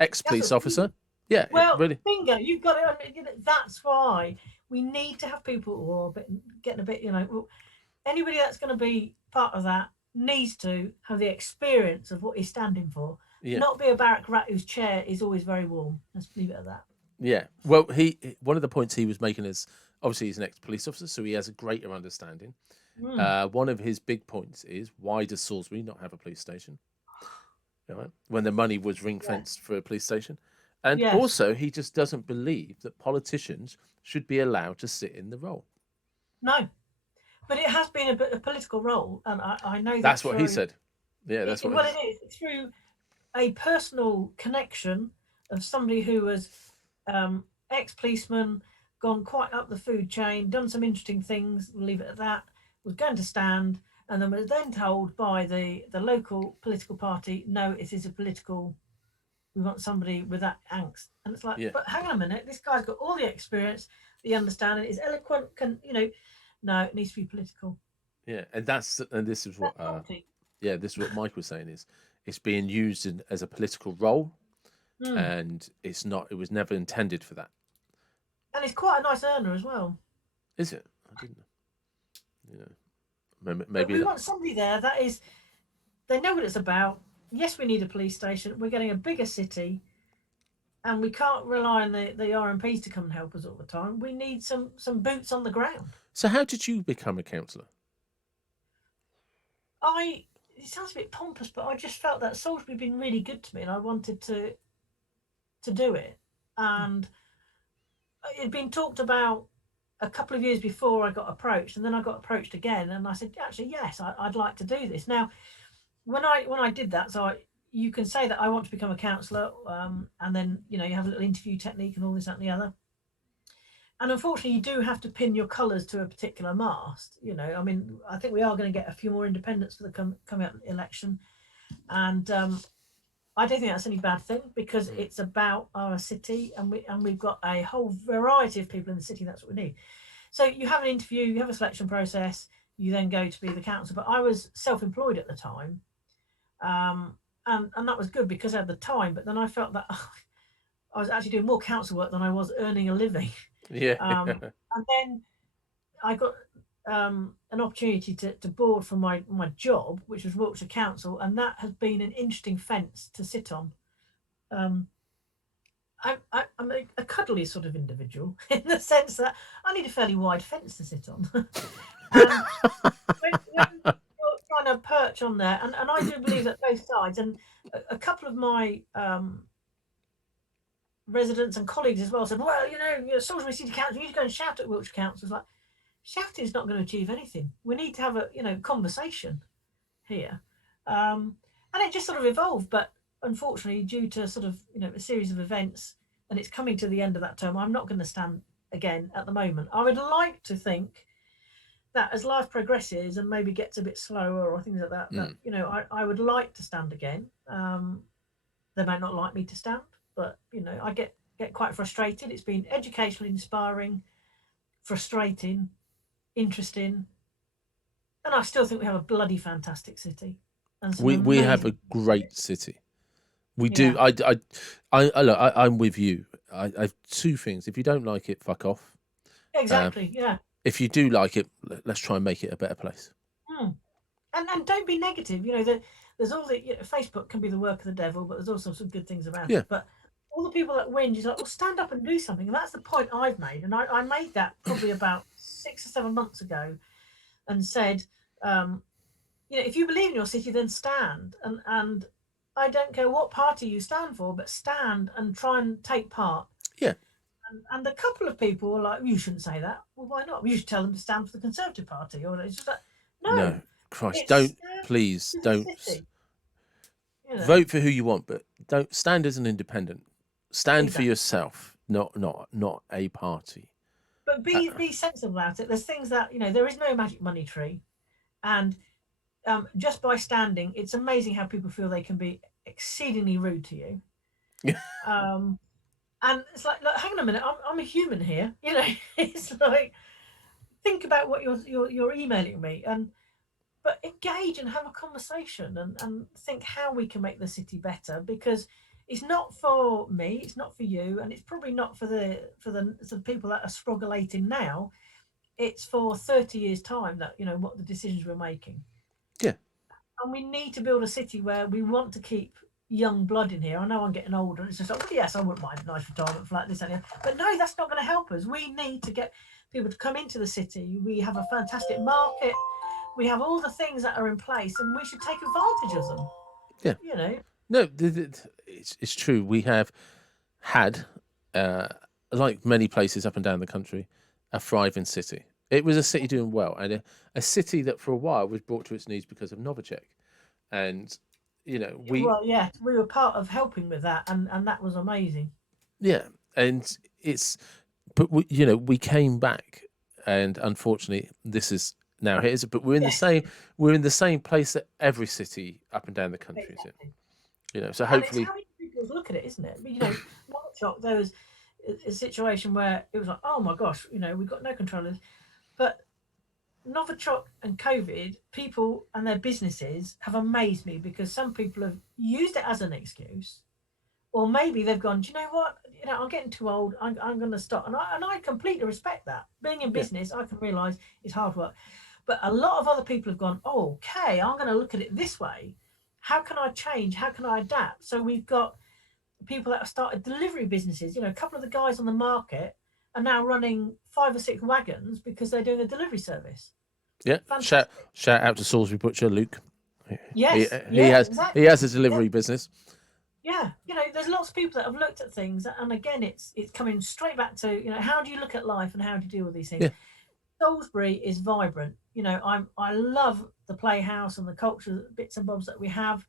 ex-police officer. Yeah. Well, really. bingo, you've got it. That's why we need to have people who are getting a bit. Anybody that's going to be part of that needs to have the experience of what he's standing for. Yeah. Not be a barrack rat whose chair is always very warm. Let's leave it at that. Yeah. Well, one of the points he was making is obviously he's an ex-police officer, so he has a greater understanding. Mm, One of his big points is, why does Salisbury not have a police station? Right? When the money was ring yes, fenced for a police station, and yes, also he just doesn't believe that politicians should be allowed to sit in the role. no, but it has been a political role, and I know that That's what he through. said. Yeah, that's what Well, he. it is through a personal connection of somebody who was ex-policeman, gone quite up the food chain, done some interesting things. We'll leave it at that. Was going to stand, and then was then told by the local political party, no, it is a political. We want somebody with that angst, and it's like, Yeah, but hang on a minute, this guy's got all the experience, the understanding, is eloquent, can no, it needs to be political. yeah, and this is what That's faulty. yeah, this is what Mike was saying is it's being used as a political role, Mm. and it's not. It was never intended for that, And he's quite a nice earner as well. is it? I didn't. You know, But maybe we that. want somebody there that is, they know what it's about. Yes, we need a police station. We're getting a bigger city, and we can't rely on the RMPs to come and help us all the time. We need some boots on the ground. So, how did you become a councillor? I It sounds a bit pompous, but I just felt that Salisbury had been really good to me, and I wanted to do it. And it had been talked about a couple of years before I got approached, and then I got approached again, and I said, actually, yes, I'd like to do this. Now, when I did that, you can say that I want to become a counsellor, and then you have a little interview technique and all this that, and the other. And unfortunately, you do have to pin your colours to a particular mast. I mean, I think we are going to get a few more independents for the coming up election, and I don't think that's any bad thing because Mm. it's about our city, and we've got a whole variety of people in the city. That's what we need. So you have an interview, you have a selection process, you then go to be the council. But I was self-employed at the time, and that was good because I had the time. But then I felt that I was actually doing more council work than I was earning a living. Yeah. And then I got an opportunity to board for my job, which was Wiltshire Council, and that has been an interesting fence to sit on. Um, I'm a cuddly sort of individual in the sense that I need a fairly wide fence to sit on. And when you're trying to perch on there, and I do believe that both sides, and a couple of my residents and colleagues as well said, well, Salisbury City Council, you need to go and shout at Wiltshire Council. It's like, shouting is not going to achieve anything. We need to have a conversation here, and it just sort of evolved. But unfortunately, due to sort of a series of events, and it's coming to the end of that term, I'm not going to stand again at the moment. I would like to think that as life progresses and maybe gets a bit slower or things like that, that Mm. I would like to stand again. They may not like me to stand, but I get quite frustrated. It's been educationally inspiring, frustrating, interesting, and I still think we have a bloody fantastic city and some We have amazing a people in great it. city. We do. Yeah, Look, I'm with you. I have two things. If you don't like it, fuck off. Um, exactly. Yeah. if you do like it, let's try and make it a better place. Mm. And don't be negative. There's all the Facebook can be the work of the devil, but there's also some good things around Yeah. it. But all the people that whinge is like, well, stand up and do something. And that's the point I've made. And I made that probably about 6 or 7 months ago, and said, um, if you believe in your city, then stand. And I don't care what party you stand for, but stand and try and take part. Yeah. And a couple of people were like, you shouldn't say that. Well, why not? You should tell them to stand for the Conservative Party. Or it's just like, no, No, Christ, it's don't, stand please for the don't city. vote for who you want, but don't stand as an independent. Stand for Exactly. yourself, not a party. But Uh, be sensible about it. There's things that, there is no magic money tree. And just by standing, it's amazing how people feel they can be exceedingly rude to you. Um, and it's like, look, hang on a minute, I'm a human here. It's like, think about what you're emailing me, and but engage and have a conversation, and think how we can make the city better, because it's not for me, it's not for you, and it's probably not for the people that are struggling now. It's for 30 years time that what the decisions we're making. yeah, And we need to build a city where we want to keep young blood in here. I know I'm getting older. It's just like, well, yes, I wouldn't mind a nice retirement flat, this and that. But no, that's not going to help us. We need to get people to come into the city. We have a fantastic market. We have all the things that are in place, and we should take advantage of them. Yeah. You know. No, it's true. We have had, uh, like many places up and down the country, a thriving city. It was a city doing well, and a city that for a while was brought to its knees because of Novichok. And, we, Well, yeah, we were part of helping with that, and that was amazing. yeah, and but we came back, and unfortunately, this is now here's, but Yes, we're in the same place that every city up and down the country is exactly. in. So And it's hopefully, how people look at it, isn't it? But, Novichok, there was a situation where it was like, oh my gosh, we've got no control of this. But Novichok and COVID, people and their businesses have amazed me because some people have used it as an excuse, or maybe they've gone, do you know what? I'm getting too old. I'm going to stop. And I completely respect that. Being in yeah, business, I can realise it's hard work. But a lot of other people have gone, oh, okay, I'm going to look at it this way. How can I change? How can I adapt? So we've got people that have started delivery businesses. A couple of the guys on the market are now running 5 or 6 wagons because they're doing a delivery service. yeah. Fantastic. Shout out to Salisbury Butcher Luke. He Yes, he yeah, has he exactly. has a Yeah, delivery business. yeah. There's lots of people that have looked at things, and again, it's coming straight back to how do you look at life and how do you deal with these things. Yeah, Salisbury is vibrant. I love the playhouse and the culture bits and bobs that we have.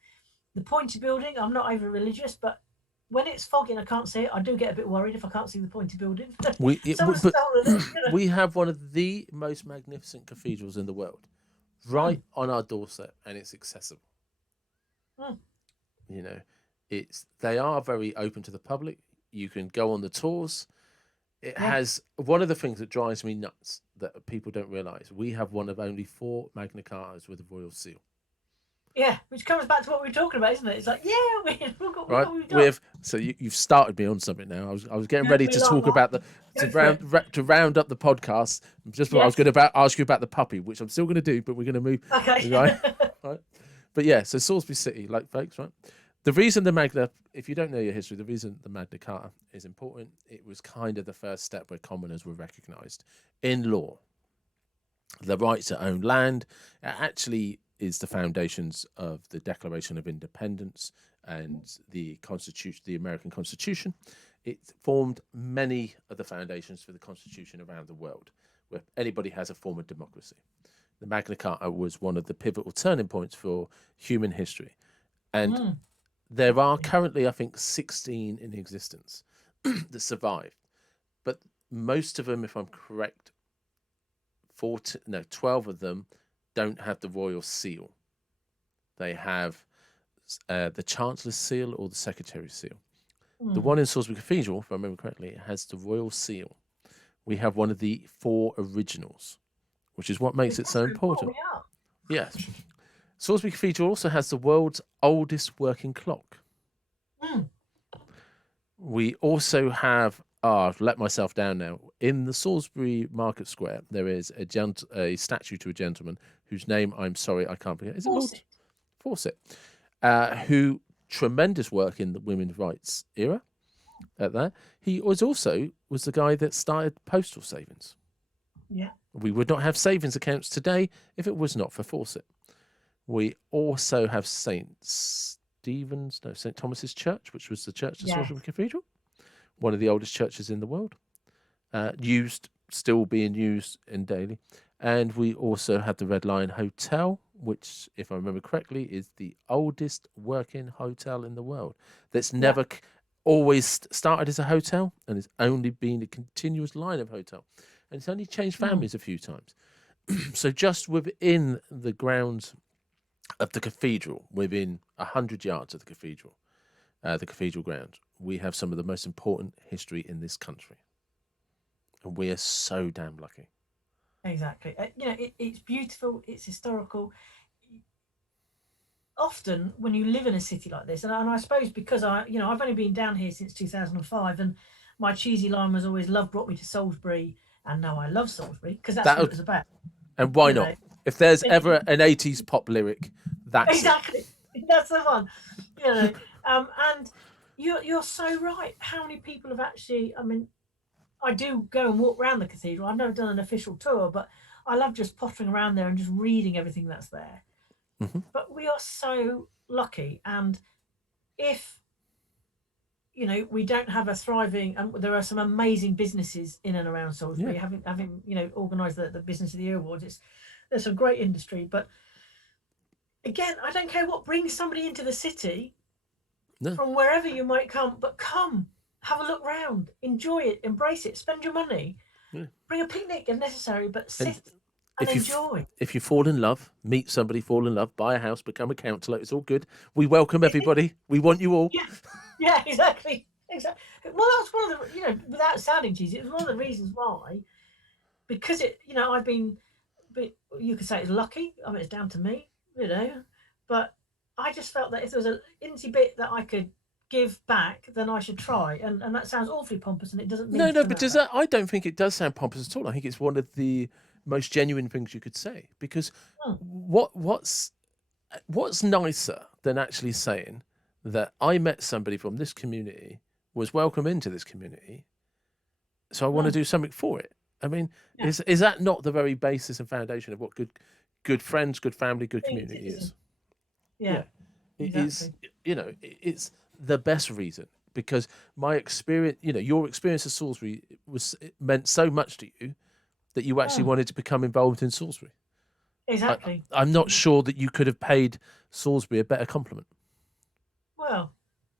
The pointy building. I'm not over religious, but when it's foggy and I can't see it, I do get a bit worried if I can't see the pointy building. Someone's but stolen it. we have one of the most magnificent cathedrals in the world Mm, right on our doorstep, and it's accessible. mm, You know, they are very open to the public. You can go on the tours. It yeah. has one of the things that drives me nuts that people don't realise. We have one of only 4 Magna Cartas with a royal seal. Yeah, which comes back to what we were talking about, isn't it? It's like, yeah, look what Right, we've done. with so you've started me on something now. I was getting No, ready we to like talk about the that. Go for it. to round up the podcast. Just what I was Yes. going to ask you about the puppy, which I'm still going to do, but we're going to move Okay. right, right. But yeah, so Salisbury City, like folks, right. The reason the Magna, if you don't know your history, the reason the Magna Carta is important, it was kind of the first step where commoners were recognised in law. The right to own land actually is the foundations of the Declaration of Independence and the Constitution, the American Constitution. It formed many of the foundations for the Constitution around the world, where anybody has a form of democracy. The Magna Carta was one of the pivotal turning points for human history. And Mm, there are currently, I think, 16 in existence that survived. But most of them, if I'm correct, 12 of them don't have the royal seal. They have the Chancellor's seal or the Secretary's seal. The mm. one in Salisbury Cathedral, if I remember correctly, has the royal seal. We have one of the 4 originals, which is what makes it That's so how important important. we are. Yes. Salisbury Cathedral also has the world's oldest working clock. Mm. We also have, I've let myself down now. In the Salisbury Market Square, there is a statue to a gentleman whose name I'm sorry I can't forget. Is it Lord Fawcett. Fawcett? Who tremendous work in the women's rights era. At that, he was the guy that started postal savings. Yeah. We would not have savings accounts today if it was not for Fawcett. We also have St. Thomas's Church, which was the church to Yes. Salisbury Cathedral, one of the oldest churches in the world, still being used in daily. And we also have the Red Lion Hotel, which, if I remember correctly, is the oldest working hotel in the world. That's Yeah. never always started as a hotel and it's only been a continuous line of hotel. And it's only changed Mm. families a few times. So just within the grounds of the cathedral, within 100 yards of the cathedral ground, we have some of the most important history in this country. And we are so damn lucky. Exactly. It's beautiful. It's historical. Often, when you live in a city like this, and I suppose because I've only been down here since 2005, and my cheesy line was always "Love brought me to Salisbury," and now I love Salisbury because that's what it That was about. and why You not? know, If there's It- ever an 80s pop lyric, that's it. exactly. That's the one. You know, And you're so right. How many people have actually? I mean, I do go and walk around the cathedral. I've never done an official tour, but I love just pottering around there and just reading everything that's there. Hmm. But we are so lucky, and if we don't have a thriving, and there are some amazing businesses in and around Yeah. Salisbury, having organised the Business of the Year awards. There's some great industry, but again, I don't care what brings somebody into the city No. from wherever you might come, but come, have a look round, enjoy it, embrace it, spend your money, Yeah. bring a picnic if necessary, but And sit and if you enjoy. if you fall in love, meet somebody, fall in love, buy a house, become a counsellor, it's all good. We welcome everybody. We want you all. Yeah, yeah, exactly, exactly. Well, that's one of the without sounding cheesy, it was one of the reasons why, because I've been, you could say it's lucky. I mean, it's down to me, but I just felt that if there was a incy bit that I could give back, then I should try. And that sounds awfully pompous, and it doesn't mean No, to no, come but out of does that. that? I don't think it does sound pompous at all. I think it's one of the most genuine things you could say because Hmm, what's nicer than actually saying that I met somebody from this community, was welcome into this community, so I want to hmm, do something for it. I mean, yeah, is that not the very basis and foundation of what good friends, good family, good being a community citizen. is? Yeah, Yeah, it is. exactly. It's the best reason because my experience, your experience of Salisbury it meant so much to you that you actually Hmm, wanted to become involved in Salisbury. I, exactly. I'm not sure that you could have paid Salisbury a better compliment. Well,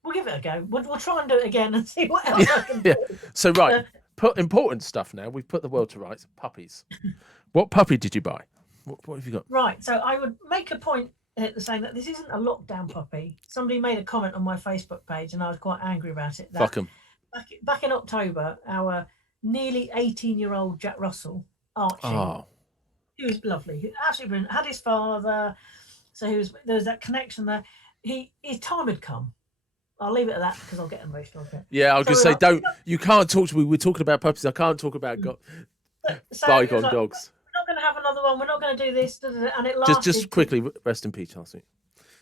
we'll give it a go. We'll try and do it again and see what Yeah, else I can yeah. do. So right, Uh, put important stuff now. We've put the world to rights. Puppies. What puppy did you buy? What have you got? Right. So I would make a point saying that this isn't a lockdown puppy. Somebody made a comment on my Facebook page, and I was quite angry about it. Fuck That them. back in October, our nearly 18-year-old Jack Russell, Archie, Oh, he was lovely, absolutely brilliant. Had his father, so there was that connection there. His time had come. I'll leave it at that because I'll get emotional again. yeah. I was So gonna we're say, like, don't. You can't talk to me. We're talking about puppies. I can't talk about so he was bygone like, dogs. we're not going to have another one. We're not going to do this, and it Just lasted till. quickly, rest in peace, Chelsea.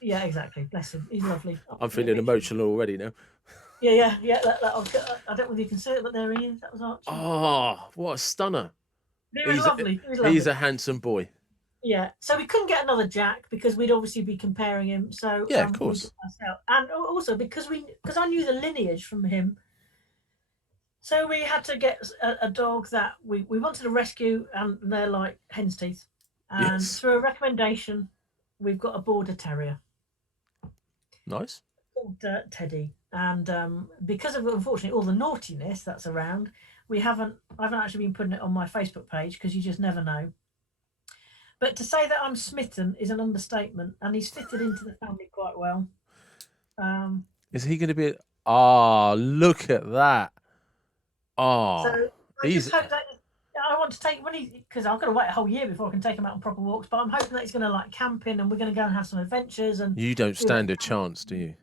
Yeah, exactly. Bless him. He's lovely. I'm Yeah, feeling emotional already now. yeah, yeah, yeah. I don't know whether you can see it, but there he is. That was Archie. Oh, what a stunner! He was He's lovely. He was he's lovely. a handsome boy. Yeah. So we couldn't get another Jack because we'd obviously be comparing him. So Yeah, of we got course. ourselves, and also because I knew the lineage from him. So we had to get a dog that we wanted to rescue, and they're like hen's teeth. And Yes, through a recommendation, we've got a border terrier nice. called Teddy. And because of unfortunately all the naughtiness that's around, I haven't actually been putting it on my Facebook page because you just never know. But to say that I'm smitten is an understatement, and he's fitted into the family quite well. Um, Is he going to be? Ah, look at that. so Oh, I just he's. hope that I want to take when he because I've got to wait a whole year before I can take him out on proper walks. But I'm hoping that he's going to like camping, and we're going to go and have some adventures and You don't do a bit stand a chance, do you?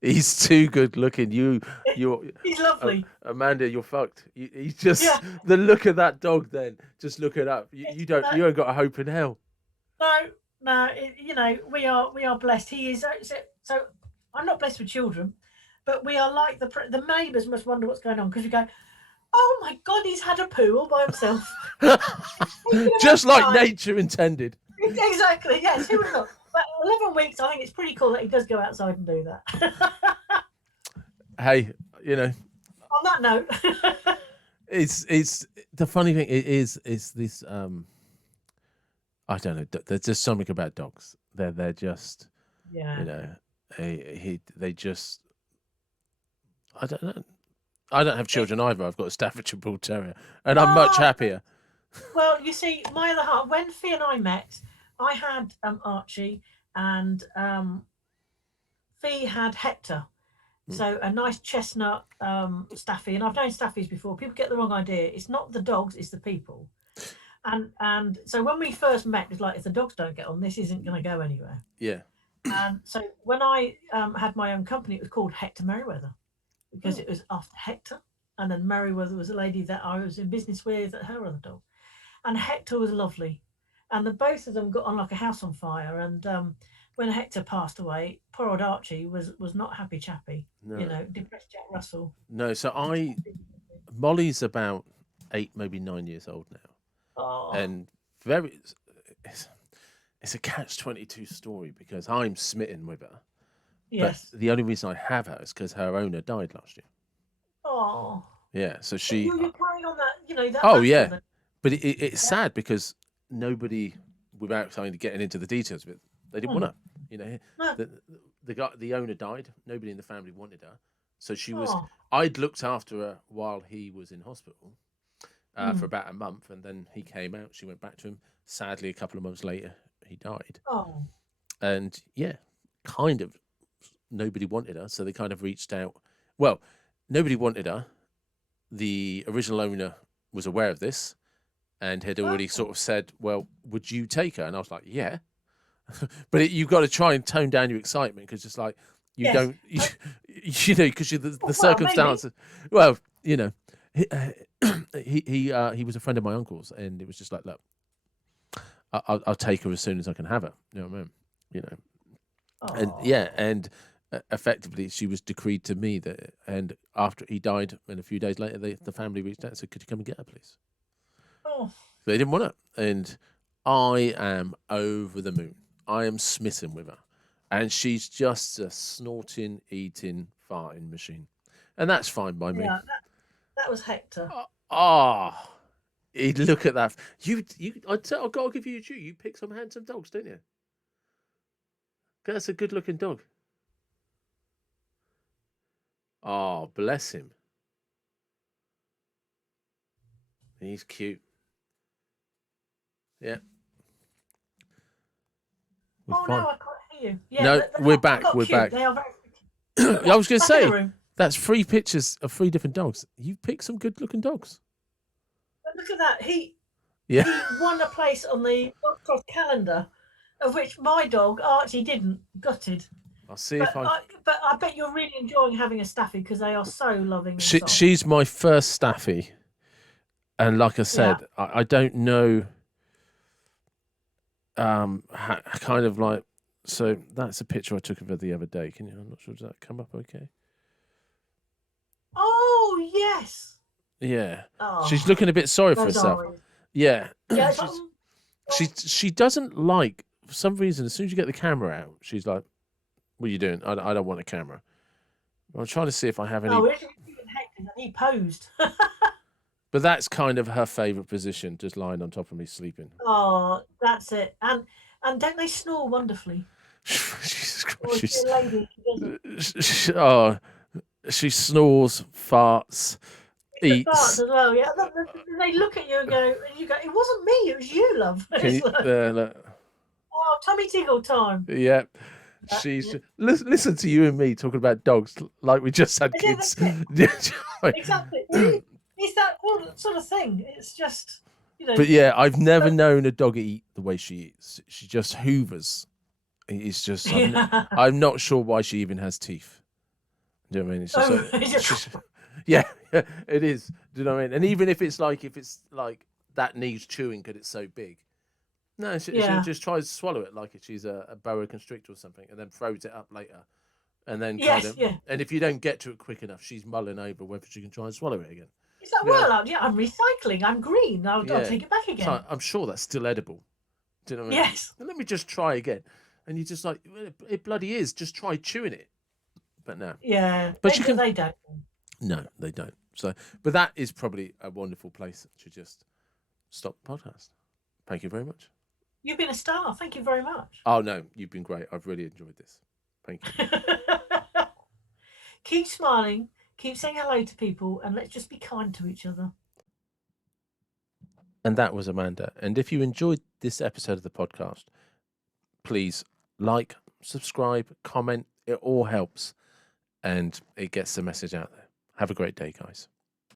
He's too good looking. of. You're, He's lovely. Amanda. You're fucked. He's just Yeah. the look of that dog. Then just look it up. You It's, don't. You ain't got a hope in hell. no, no. We are blessed. He is so. I'm not blessed with children, but we are like the neighbours must wonder what's going on because we go, oh my god, he's had a poo all by himself. Taking him Just like outside. nature intended. Exactly. Yes. Who would have thought? But 11 weeks, I think it's pretty cool that he does go outside and do that. Hey, On that note, it's the funny thing. It is this. I don't know. There's just something about dogs. They're just you yeah. know. They just. I don't know. I don't have children either. I've got a Staffordshire Bull Terrier, and I'm much Oh, happier. well, you see, my other half, when Fee and I met, I had Archie, and Fee had Hector. Mm. So a nice chestnut staffy, and I've known staffies before. People get the wrong idea. It's not the dogs; it's the people. And so when we first met, it's like if the dogs don't get on, this isn't going to go anywhere. Yeah. And so when I had my own company, it was called Hector Merriweather because Oh. it was after Hector, and then Merriweather was a lady that I was in business with, her other dog, and Hector was lovely, and the both of them got on like a house on fire, and when Hector passed away, poor old Archie was not happy chappy. You No, know, depressed Jack Russell. no. So Molly's about 8, maybe 9 years old now, Oh, and very. It's, it's a catch-22 story because I'm smitten with her, but yes. the only reason I have her is because her owner died last year. Oh, Yeah, so but she. you're carrying on that, that Oh mantle yeah, then. but it's Yeah. sad because nobody, without kind of getting into the details of it, they didn't want Mm. her. You know, No. the the owner died. Nobody in the family wanted her, so she was. Oh. I'd looked after her while he was in hospital for Mm. about a month, and then he came out. She went back to him. Sadly, a couple of months later, he died. Oh. And yeah, kind of nobody wanted her, so they kind of reached out. Well, nobody wanted her. The original owner was aware of this and had already Okay. sort of said, "Well, would you take her?" And I was like, "Yeah," but you've got to try and tone down your excitement because it's like you Yes. don't, you know, because the Well, maybe. circumstances. Well, you know, he he was a friend of my uncle's, and it was just like, look, I'll take her as soon as I can have her. You know what I mean? You know, and yeah, Oh. and effectively she was decreed to me that, and after he died, and a few days later, the family reached out and said, "Could you come and get her, please?" Oh. They didn't want her, and I am over the moon. I am smitten with her, and she's just a snorting, eating, farting machine, and that's fine by me. Yeah. That was Hector. Ah, look at that. I've got to give you a due. You pick some handsome dogs, don't you? That's a good-looking dog. Oh, bless him. He's cute. Yeah, we're Oh fine. no, I can't hear you. Yeah, No, we're they're back. not We're cute. back. They are very. I was going to Back in the say room. that's 3 pictures of 3 different dogs. You picked some good-looking dogs. But look at that. Yeah. He won a place on the dog cross calendar, of which my dog Archie didn't. Gutted. I'll see if I. But I bet you're really enjoying having a staffy because they are so loving and soft. She's my first staffy, and like I Yeah. said, I don't know. Kind of like. So that's a picture I took of her the other day. Can you? I'm not sure. Does that come up okay? Oh yes. Yeah. She's Oh, looking a bit sorry for those herself. are. Yeah. Yeah. It's like, she's she doesn't like, for some reason, as soon as you get the camera out, she's like, "What are you doing? I don't want a camera." I'm trying to see if I have any, oh, it's even Hector and he posed. but that's kind of her favourite position, just lying on top of me sleeping. Oh, that's it. And don't they snore wonderfully? Jesus Or Christ, is she a lady? She doesn't. oh, she snores, farts, The farts eats. as well. Yeah. They look at you and go, and you go, it wasn't me. It was you, love. Can It's you? like, Look. oh, tummy tickle time. Yeah. Yeah. She's listen to you and me talking about dogs like we just had Yeah, kids. that's it. Exactly. It's that sort of thing. It's just, But yeah, I've never but, known a dog eat the way she eats. She just hoovers. It's just yeah. I'm not sure why she even has teeth. Do you know what I mean? It's just Oh, like yeah, it is. Do you know what I mean? And even if it's like that needs chewing because it's so big. No, she'll yeah. just try to swallow it like she's a boa constrictor or something, and then throws it up later. And then kind Yes, of, yeah. and if you don't get to it quick enough, she's mulling over whether she can try and swallow it again. It's like, Yeah, well, yeah, I'm recycling. I'm green. I'll yeah. take it back So again. I'm sure that's still edible. Do you know what I mean? Yes. And let me just try again. And you just like, "Well, it bloody is. Just try chewing it. But no. Yeah. But you can. They don't. No, they don't. So, but that is probably a wonderful place to just stop the podcast. Thank you very much. You've been a star. Thank you very much. Oh no, you've been great. I've really enjoyed this. Thank you. Keep smiling. Keep saying hello to people, and let's just be kind to each other. And that was Amanda. And if you enjoyed this episode of the podcast, please like, subscribe, comment. It all helps and it gets the message out there. Have a great day, guys.